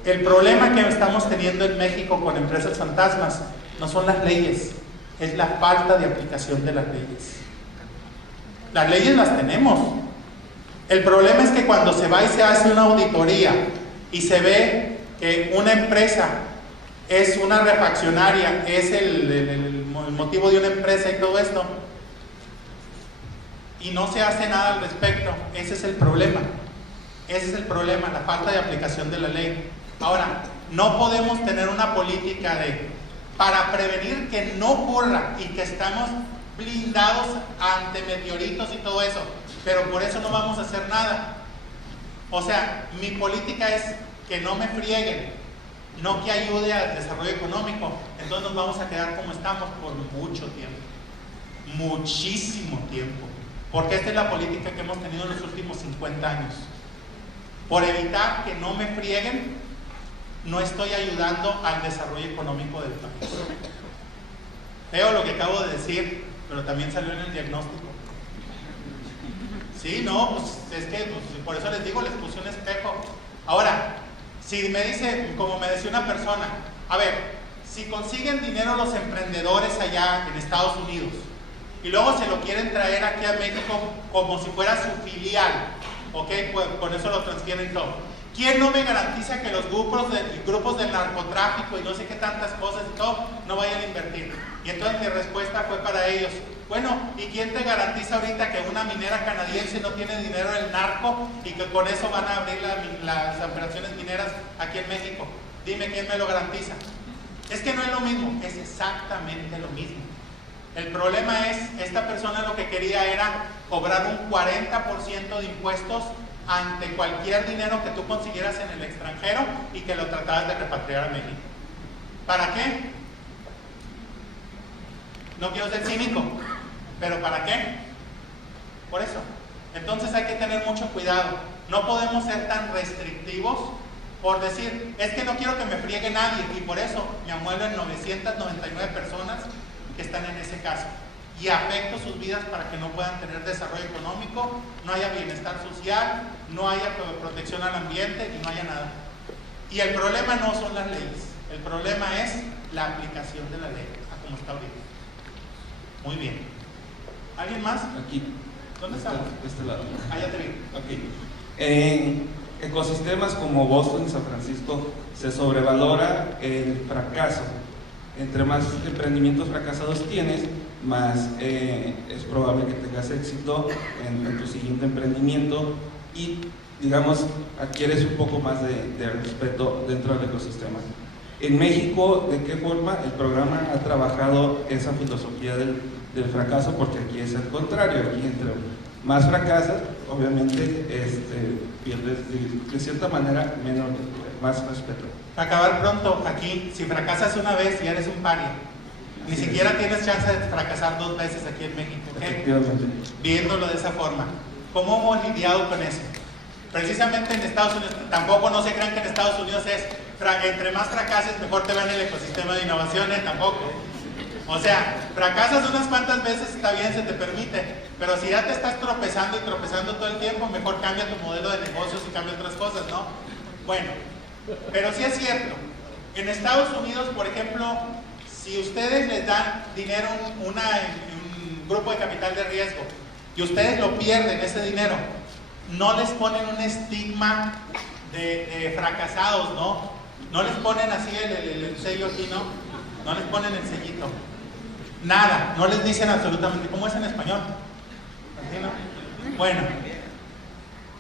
El problema que estamos teniendo en México con empresas fantasmas no son las leyes, es la falta de aplicación de las leyes. Las leyes las tenemos. El problema es que cuando se va y se hace una auditoría y se ve que una empresa es una refaccionaria, es el motivo de una empresa y todo esto, y no se hace nada al respecto, ese es el problema. Ese es el problema, la falta de aplicación de la ley. Ahora, no podemos tener una política para prevenir que no ocurra y que estamos blindados ante meteoritos y todo eso, pero por eso no vamos a hacer nada. O sea, mi política es que no me frieguen, no que ayude al desarrollo económico. Entonces nos vamos a quedar como estamos por mucho tiempo, muchísimo tiempo, porque esta es la política que hemos tenido en los últimos 50 años. Por evitar que no me frieguen, no estoy ayudando al desarrollo económico del país. Veo lo que acabo de decir, pero también salió en el diagnóstico. Sí, no, pues es que por eso les digo, les puse un espejo. Ahora, si me dice, como me decía una persona, a ver, si consiguen dinero los emprendedores allá en Estados Unidos y luego se lo quieren traer aquí a México como si fuera su filial, ¿ok? Pues con eso lo transfieren todo. ¿Quién no me garantiza que los grupos del narcotráfico y no sé qué tantas cosas y todo no vayan a invertir? Y entonces mi respuesta fue para ellos, bueno, ¿y quién te garantiza ahorita que una minera canadiense no tiene dinero en el narco y que con eso van a abrir las operaciones mineras aquí en México? Dime quién me lo garantiza. Es que no es lo mismo, es exactamente lo mismo. El problema es, esta persona lo que quería era cobrar un 40% de impuestos ante cualquier dinero que tú consiguieras en el extranjero y que lo tratabas de repatriar a México. ¿Para qué? No quiero ser cínico, pero ¿para qué? Por eso. Entonces hay que tener mucho cuidado. No podemos ser tan restrictivos por decir, es que no quiero que me friegue nadie, y por eso me amuelo en 999 personas que están en ese caso. Y afecto sus vidas para que no puedan tener desarrollo económico, no haya bienestar social, no haya protección al ambiente y no haya nada. Y el problema no son las leyes, el problema es la aplicación de la ley, a como está ahorita. Muy bien. ¿Alguien más? Aquí. ¿Dónde estamos? De este lado. Ah, ya te vi. Ok. En ecosistemas como Boston y San Francisco se sobrevalora el fracaso. Entre más emprendimientos fracasados tienes, más es probable que tengas éxito en tu siguiente emprendimiento y, digamos, adquieres un poco más de respeto dentro del ecosistema. En México, ¿de qué forma el programa ha trabajado esa filosofía del fracaso? Porque aquí es al contrario, aquí entre más fracasas, obviamente pierdes de cierta manera más respeto. Acabar pronto, aquí, si fracasas una vez ya eres un paria. Ni siquiera tienes chance de fracasar 2 veces aquí en México, ¿ok? Efectivamente. Viéndolo de esa forma. ¿Cómo hemos lidiado con eso? Precisamente en Estados Unidos, tampoco no se crean que en Estados Unidos es entre más fracases mejor te va en el ecosistema de innovación, tampoco. O sea, fracasas unas cuantas veces, está bien, se te permite, pero si ya te estás tropezando y tropezando todo el tiempo, mejor cambia tu modelo de negocios y cambia otras cosas, ¿no? Bueno, pero sí es cierto, en Estados Unidos, por ejemplo, si ustedes les dan dinero a un grupo de capital de riesgo y ustedes lo pierden, ese dinero, no les ponen un estigma de fracasados, ¿no? No les ponen así el sello aquí, ¿no? No les ponen el sellito. Nada, no les dicen absolutamente. ¿Cómo es en español? ¿Así, no? Bueno,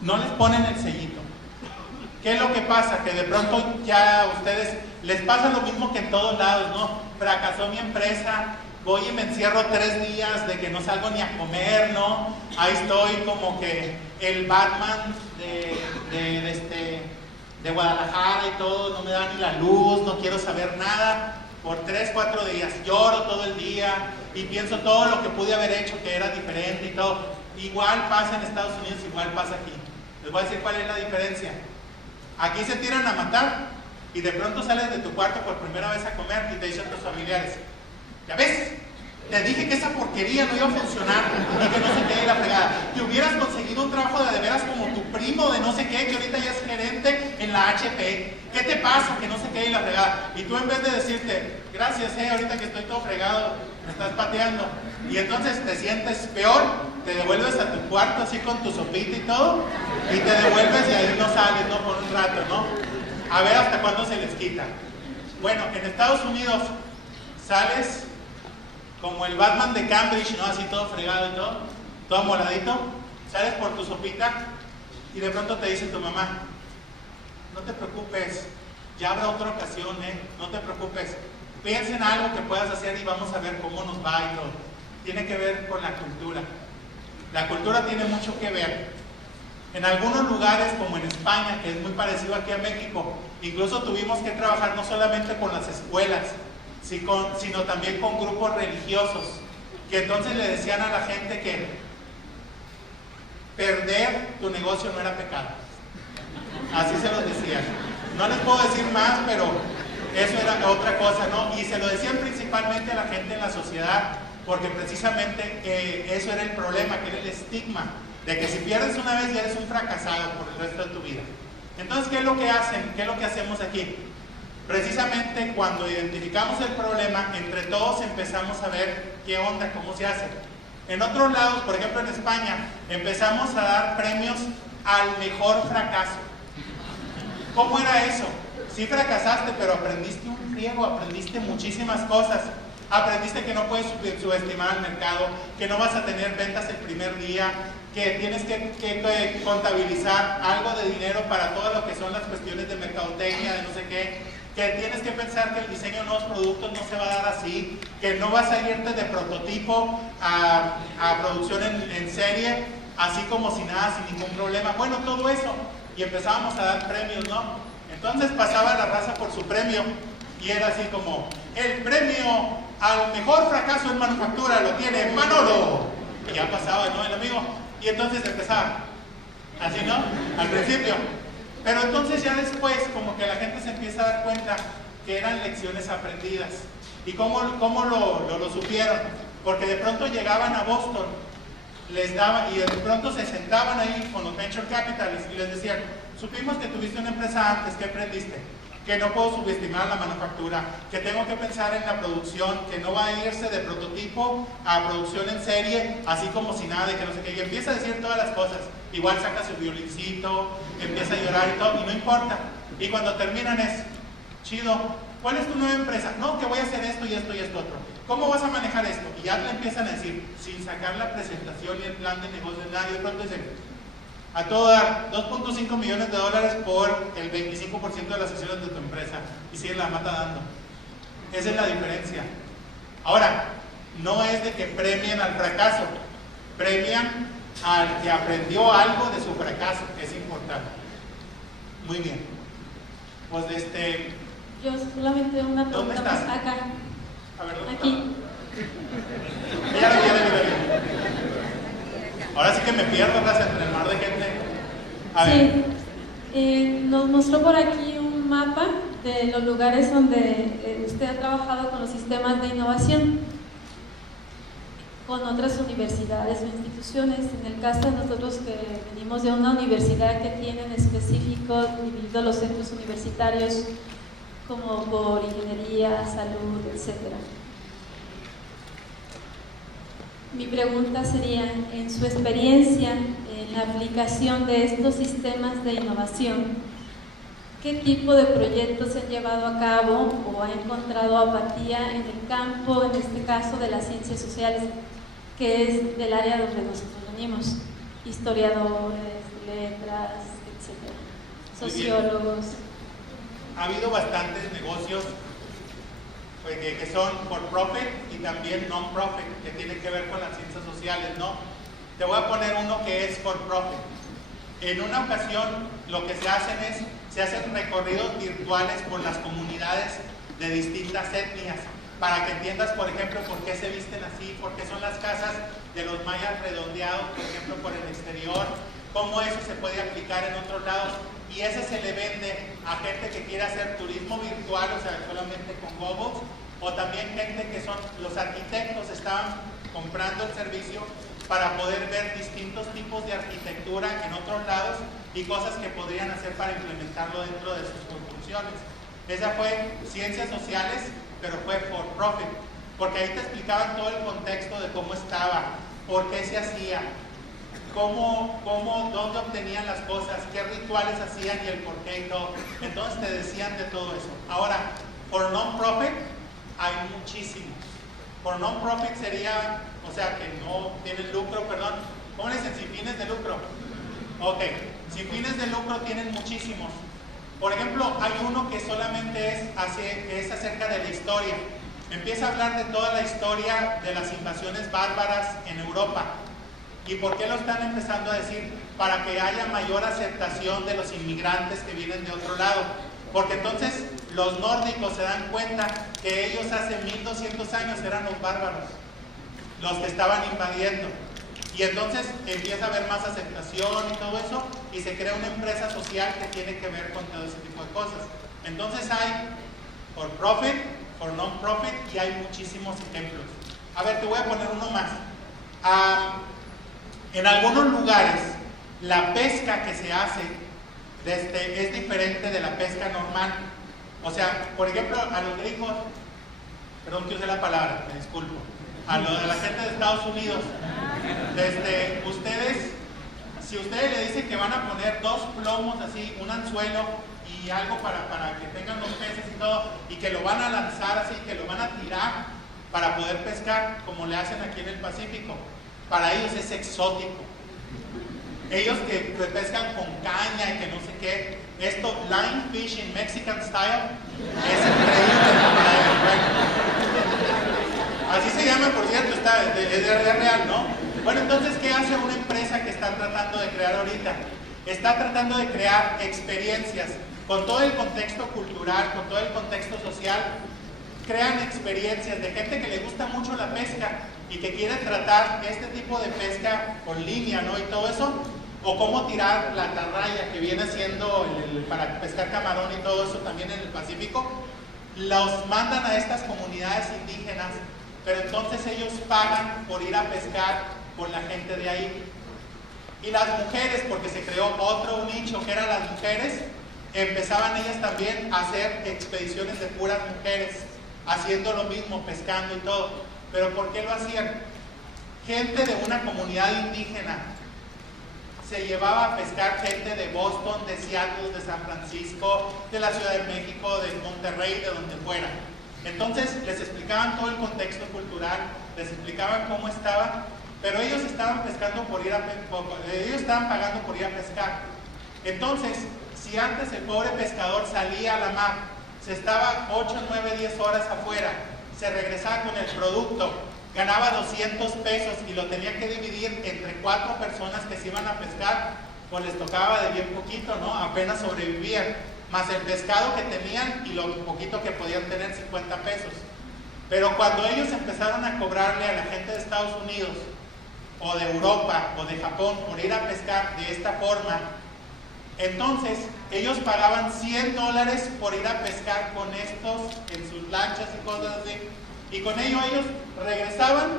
no les ponen el sellito. ¿Qué es lo que pasa? Que de pronto ya a ustedes les pasa lo mismo que en todos lados, ¿no? Fracasó mi empresa, voy y me encierro 3 días de que no salgo ni a comer, ¿no? Ahí estoy como que el Batman de Guadalajara y todo, no me da ni la luz, no quiero saber nada. Por 3, 4 días, lloro todo el día y pienso todo lo que pude haber hecho que era diferente y todo. Igual pasa en Estados Unidos, igual pasa aquí. Les voy a decir cuál es la diferencia. Aquí se tiran a matar y de pronto sales de tu cuarto por primera vez a comer y te dicen tus familiares, ¿ya ves? Te dije que esa porquería no iba a funcionar y que no se quede la fregada. Que hubieras conseguido un trabajo de veras como tu primo de no sé qué, que ahorita ya es gerente en la HP. ¿Qué te pasa? Que no se quede la fregada. Y tú en vez de decirte, gracias, ahorita que estoy todo fregado, me estás pateando. Y entonces te sientes peor, te devuelves a tu cuarto así con tu sopita y todo, y te devuelves y ahí no sales, ¿no? Por un rato, ¿no? A ver hasta cuándo se les quita. Bueno, en Estados Unidos sales como el Batman de Cambridge, ¿no? Así todo fregado y todo moradito, sales por tu sopita y de pronto te dice tu mamá, no te preocupes, ya habrá otra ocasión, no te preocupes, piensa en algo que puedas hacer y vamos a ver cómo nos va y todo. Tiene que ver con la cultura. La cultura tiene mucho que ver. En algunos lugares, como en España, que es muy parecido aquí a México, incluso tuvimos que trabajar no solamente con las escuelas, sino también con grupos religiosos, que entonces le decían a la gente que perder tu negocio no era pecado. Así se los decían. No les puedo decir más, pero eso era otra cosa, ¿no? Y se lo decían principalmente a la gente en la sociedad, porque precisamente eso era el problema, que era el estigma, de que si pierdes una vez ya eres un fracasado por el resto de tu vida. Entonces, ¿qué es lo que hacen? ¿Qué es lo que hacemos aquí? Precisamente cuando identificamos el problema, entre todos empezamos a ver qué onda, cómo se hace. En otros lados, por ejemplo en España, empezamos a dar premios al mejor fracaso. ¿Cómo era eso? Sí fracasaste, pero aprendiste un friego, aprendiste muchísimas cosas. Aprendiste que no puedes subestimar al mercado, que no vas a tener ventas el primer día, que tienes que contabilizar algo de dinero para todo lo que son las cuestiones de mercadotecnia, de no sé qué, que tienes que pensar que el diseño de nuevos productos no se va a dar así, que no vas a irte de prototipo a producción en serie, así como si nada, sin ningún problema. Bueno, todo eso. Y empezábamos a dar premios, ¿no? Entonces pasaba la raza por su premio y era así como, el premio al mejor fracaso en manufactura lo tiene Manolo. Y ya pasaba, ¿no? El amigo. Y entonces empezaba, así, ¿no? Al principio. Pero entonces ya después como que la gente se empieza a dar cuenta que eran lecciones aprendidas. ¿Y cómo lo supieron? Porque de pronto llegaban a Boston, les daban, y de pronto se sentaban ahí con los venture capitalists y les decían, supimos que tuviste una empresa antes, ¿qué aprendiste? Que no puedo subestimar la manufactura, que tengo que pensar en la producción, que no va a irse de prototipo a producción en serie, así como si nada, de que no sé qué, y empieza a decir todas las cosas, igual saca su violincito, empieza a llorar y todo, y no importa, y cuando terminan es, chido, ¿cuál es tu nueva empresa? No, que voy a hacer esto y esto y esto otro. ¿Cómo vas a manejar esto? Y ya le empiezan a decir, sin sacar la presentación y el plan de negocio, nada, y de pronto dicen, a todo dar, $2.5 millones por el 25% de las acciones de tu empresa, y sigue la mata dando. Esa es la diferencia. Ahora, no es de que premien al fracaso, premian al que aprendió algo de su fracaso, que es importante. Muy bien. Pues Yo solamente una pregunta. ¿Dónde estás? Más acá. A ver, ¿dónde Aquí. Ya la vi. Ahora sí que me pierdo, raza, entre el mar de gente. A ver. Sí, nos mostró por aquí un mapa de los lugares donde usted ha trabajado con los sistemas de innovación con otras universidades o instituciones. En el caso de nosotros que venimos de una universidad que tiene en específico dividido los centros universitarios como por ingeniería, salud, etcétera. Mi pregunta sería, en su experiencia en la aplicación de estos sistemas de innovación, ¿qué tipo de proyectos se han llevado a cabo o ha encontrado apatía en el campo, en este caso de las ciencias sociales, que es del área donde nosotros venimos? Historiadores, letras, etcétera, sociólogos. Ha habido bastantes negocios que son for profit y también non-profit, que tienen que ver con las ciencias sociales, ¿no? Te voy a poner uno que es for profit. En una ocasión lo que se hacen recorridos virtuales por las comunidades de distintas etnias, para que entiendas, por ejemplo, por qué se visten así, por qué son las casas de los mayas redondeados, por ejemplo, por el exterior, cómo eso se puede aplicar en otros lados. Y ese se le vende a gente que quiere hacer turismo virtual, o sea, solamente con gobos, o también gente que son los arquitectos, estaban comprando el servicio para poder ver distintos tipos de arquitectura en otros lados y cosas que podrían hacer para implementarlo dentro de sus construcciones. Esa fue ciencias sociales, pero fue for profit, porque ahí te explicaban todo el contexto de cómo estaba, por qué se hacía, dónde obtenían las cosas, qué rituales hacían y el por qué y todo. Entonces te decían de todo eso. Ahora, por non-profit hay muchísimos. Por non-profit sería, o sea, que no tienen lucro, perdón. ¿Cómo le dicen? Sin fines de lucro. Ok, sin fines de lucro tienen muchísimos. Por ejemplo, hay uno que solamente es acerca de la historia. Empieza a hablar de toda la historia de las invasiones bárbaras en Europa. ¿Y por qué lo están empezando a decir? Para que haya mayor aceptación de los inmigrantes que vienen de otro lado. Porque entonces los nórdicos se dan cuenta que ellos hace 1200 años eran los bárbaros, los que estaban invadiendo. Y entonces empieza a haber más aceptación y todo eso, y se crea una empresa social que tiene que ver con todo ese tipo de cosas. Entonces hay for profit, for non-profit, y hay muchísimos ejemplos. A ver, te voy a poner uno más. En algunos lugares, la pesca que se hace es diferente de la pesca normal. O sea, por ejemplo, a los gringos, perdón que use la palabra, me disculpo, a la gente de Estados Unidos, ustedes si ustedes le dicen que van a poner 2 plomos así, un anzuelo y algo para que tengan los peces y todo, y que lo van a lanzar así, que lo van a tirar para poder pescar, como le hacen aquí en el Pacífico, para ellos es exótico. Ellos que pescan con caña y que no sé qué, esto, line fishing Mexican style, es increíble para ellos. Bueno, así se llama, por cierto, es real, ¿no? Bueno, entonces, ¿qué hace una empresa que está tratando de crear ahorita? Está tratando de crear experiencias con todo el contexto cultural, con todo el contexto social. Crean experiencias de gente que le gusta mucho la pesca y que quiere tratar este tipo de pesca con línea, ¿no? Y todo eso, o cómo tirar la atarraya, que viene siendo para pescar camarón y todo eso también en el Pacífico. Los mandan a estas comunidades indígenas, pero entonces ellos pagan por ir a pescar con la gente de ahí. Y las mujeres, porque se creó otro nicho que eran las mujeres, empezaban ellas también a hacer expediciones de puras mujeres, haciendo lo mismo, pescando y todo. ¿Pero por qué lo hacían? Gente de una comunidad indígena se llevaba a pescar gente de Boston, de Seattle, de San Francisco, de la Ciudad de México, de Monterrey, de donde fuera. Entonces les explicaban todo el contexto cultural, les explicaban cómo estaba, pero ellos estaban pescando ellos estaban pagando por ir a pescar. Entonces, si antes el pobre pescador salía a la mar, se estaba 8, 9, 10 horas afuera, se regresaba con el producto, ganaba 200 pesos y lo tenía que dividir entre 4 personas que se iban a pescar, pues les tocaba de bien poquito, ¿no? Apenas sobrevivían, más el pescado que tenían y lo poquito que podían tener, 50 pesos. Pero cuando ellos empezaron a cobrarle a la gente de Estados Unidos, o de Europa, o de Japón, por ir a pescar de esta forma, entonces ellos pagaban $100 por ir a pescar con estos en sus lanchas y cosas así, y con ello ellos regresaban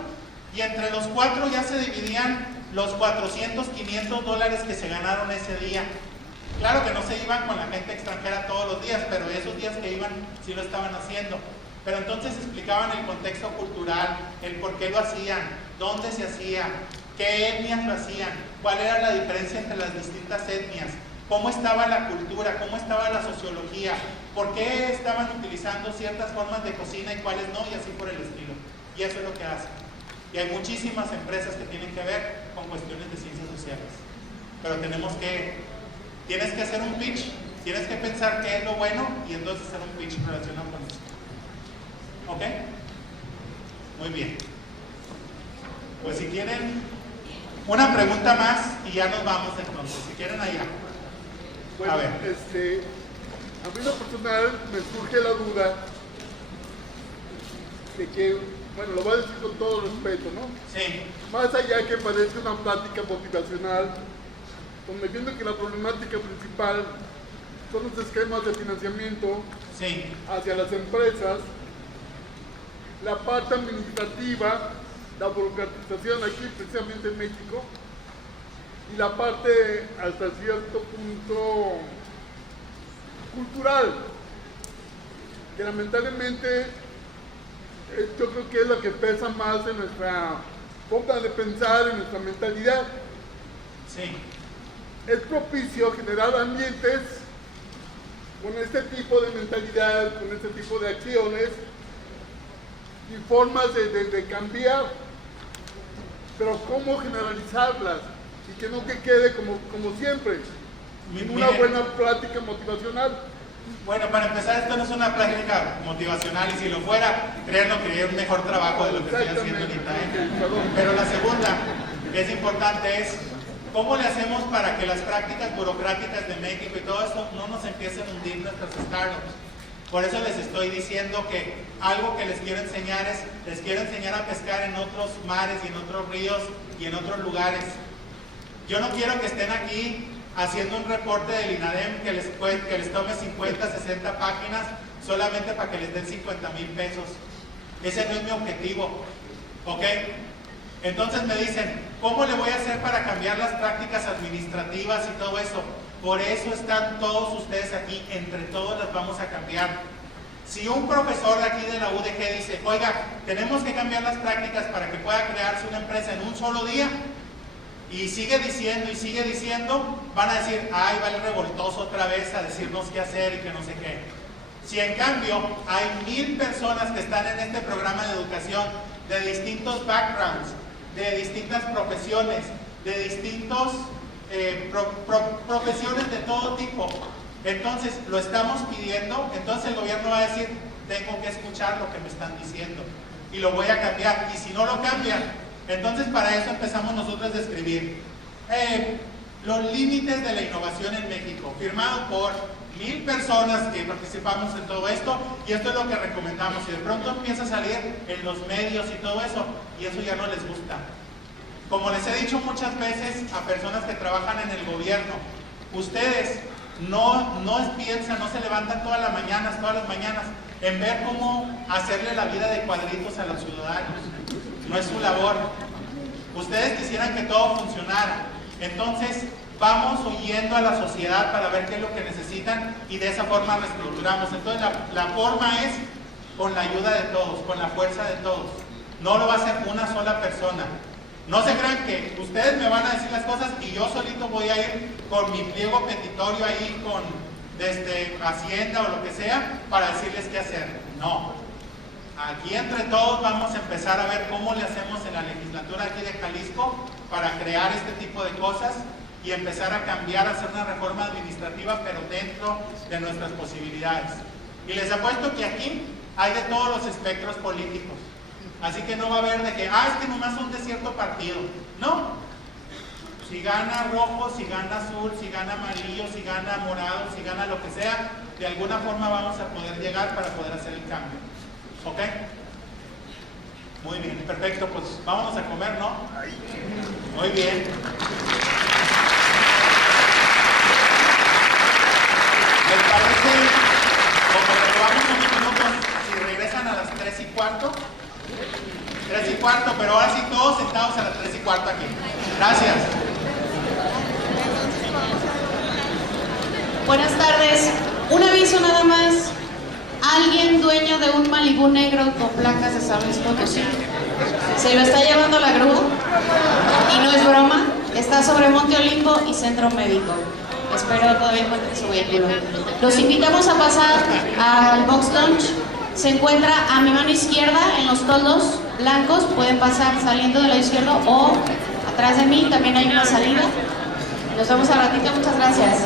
y entre los 4 ya se dividían los $400, $500 que se ganaron ese día. Claro que no se iban con la gente extranjera todos los días, pero esos días que iban sí lo estaban haciendo. Pero entonces explicaban el contexto cultural, el por qué lo hacían, dónde se hacía, qué etnias lo hacían, cuál era la diferencia entre las distintas etnias, cómo estaba la cultura, cómo estaba la sociología, por qué estaban utilizando ciertas formas de cocina y cuáles no, y así por el estilo. Y eso es lo que hacen. Y hay muchísimas empresas que tienen que ver con cuestiones de ciencias sociales. Pero tienes que hacer un pitch, tienes que pensar qué es lo bueno y entonces hacer un pitch relacionado con eso. ¿Ok? Muy bien. Pues si quieren una pregunta más y ya nos vamos entonces. Si quieren allá. Bueno, a ver. A mí en lo personal me surge la duda de que, bueno, lo voy a decir con todo respeto, ¿no? Sí. Más allá que parezca una plática motivacional, donde viendo que la problemática principal son los esquemas de financiamiento hacia las empresas, la parte administrativa, la burocratización aquí precisamente en México, y la parte hasta cierto punto cultural, que lamentablemente yo creo que es lo que pesa más en nuestra forma de pensar, en nuestra mentalidad. Sí. Es propicio generar ambientes con este tipo de mentalidad, con este tipo de acciones y formas de cambiar, pero cómo generalizarlas y que no quede como siempre, una buena plática motivacional. Bueno, para empezar, esto no es una plática motivacional y si lo fuera, créanlo que haría un mejor trabajo de lo que estoy haciendo ahorita. Pero la segunda, que es importante, es ¿cómo le hacemos para que las prácticas burocráticas de México y todo esto no nos empiecen a hundir nuestras startups? Por eso les estoy diciendo que algo que les quiero enseñar a pescar en otros mares y en otros ríos y en otros lugares. Yo no quiero que estén aquí haciendo un reporte del INADEM que les tome 50, 60 páginas solamente para que les den 50,000 pesos. Ese no es mi objetivo, ¿ok? Entonces me dicen, ¿cómo le voy a hacer para cambiar las prácticas administrativas y todo eso? Por eso están todos ustedes aquí, entre todos las vamos a cambiar. Si un profesor de aquí de la UDG dice, oiga, tenemos que cambiar las prácticas para que pueda crearse una empresa en un solo día, y sigue diciendo, van a decir, ay, va el revoltoso otra vez a decirnos qué hacer y que no sé qué. Si en cambio hay 1000 personas que están en este programa de educación de distintos backgrounds, de distintas profesiones, de distintos profesiones de todo tipo, entonces lo estamos pidiendo, entonces el gobierno va a decir, tengo que escuchar lo que me están diciendo y lo voy a cambiar, y si no lo cambian, entonces para eso empezamos nosotros a escribir los límites de la innovación en México, firmado por 1000 personas que participamos en todo esto, y esto es lo que recomendamos. Y de pronto empieza a salir en los medios y todo eso, y eso ya no les gusta. Como les he dicho muchas veces a personas que trabajan en el gobierno, ustedes no piensan, no se levantan todas las mañanas en ver cómo hacerle la vida de cuadritos a los ciudadanos. No es su labor. Ustedes quisieran que todo funcionara. Entonces vamos oyendo a la sociedad para ver qué es lo que necesitan y de esa forma reestructuramos. Entonces la forma es con la ayuda de todos, con la fuerza de todos. No lo va a hacer una sola persona. No se crean que ustedes me van a decir las cosas y yo solito voy a ir con mi pliego petitorio ahí con Hacienda o lo que sea para decirles qué hacer. No. Aquí entre todos vamos a empezar a ver cómo le hacemos en la legislatura aquí de Jalisco para crear este tipo de cosas y empezar a cambiar, a hacer una reforma administrativa, pero dentro de nuestras posibilidades. Y les apuesto que aquí hay de todos los espectros políticos. Así que no va a haber de que, es que nomás son de cierto partido. No. Si gana rojo, si gana azul, si gana amarillo, si gana morado, si gana lo que sea, de alguna forma vamos a poder llegar para poder hacer el cambio. ¿Ok? Muy bien, perfecto. Pues vámonos a comer, ¿no? Muy bien. ¿Les parece? Como retomamos unos minutos, si regresan a las 3:15. 3:15, pero ahora sí todos sentados a las 3:15 aquí. Gracias. Buenas tardes. Un aviso nada más. Alguien dueño de un Malibú negro con placas de San Luis Potosí se lo está llevando la grúa y no es broma. Está sobre Monte Olimpo y Centro Médico. Espero todavía encuentren su vehículo. Los invitamos a pasar al Box Lunch. Se encuentra a mi mano izquierda en los toldos blancos. Pueden pasar saliendo del lado izquierdo o atrás de mí. También hay una salida. Nos vemos al ratito. Muchas gracias.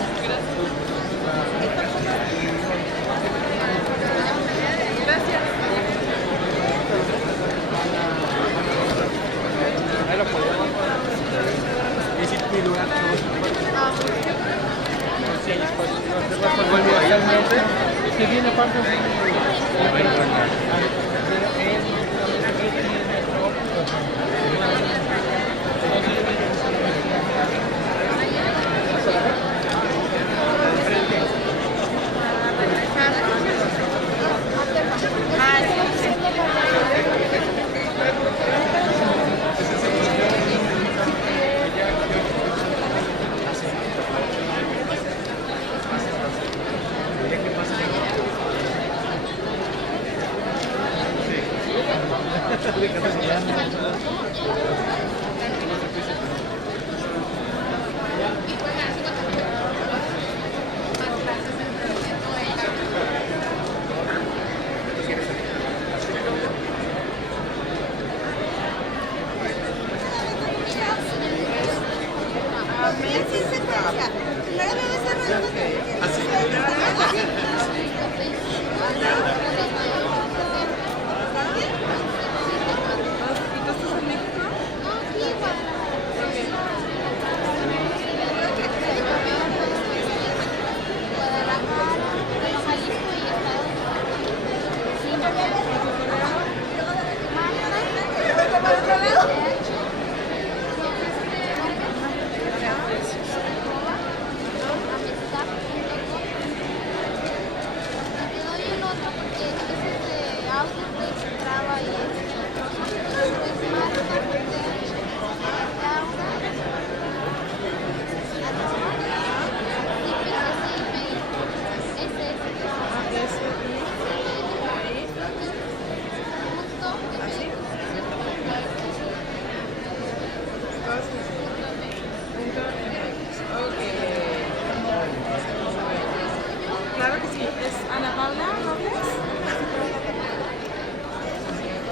que viene parte de Te doy el otro porque es Ana Paula López.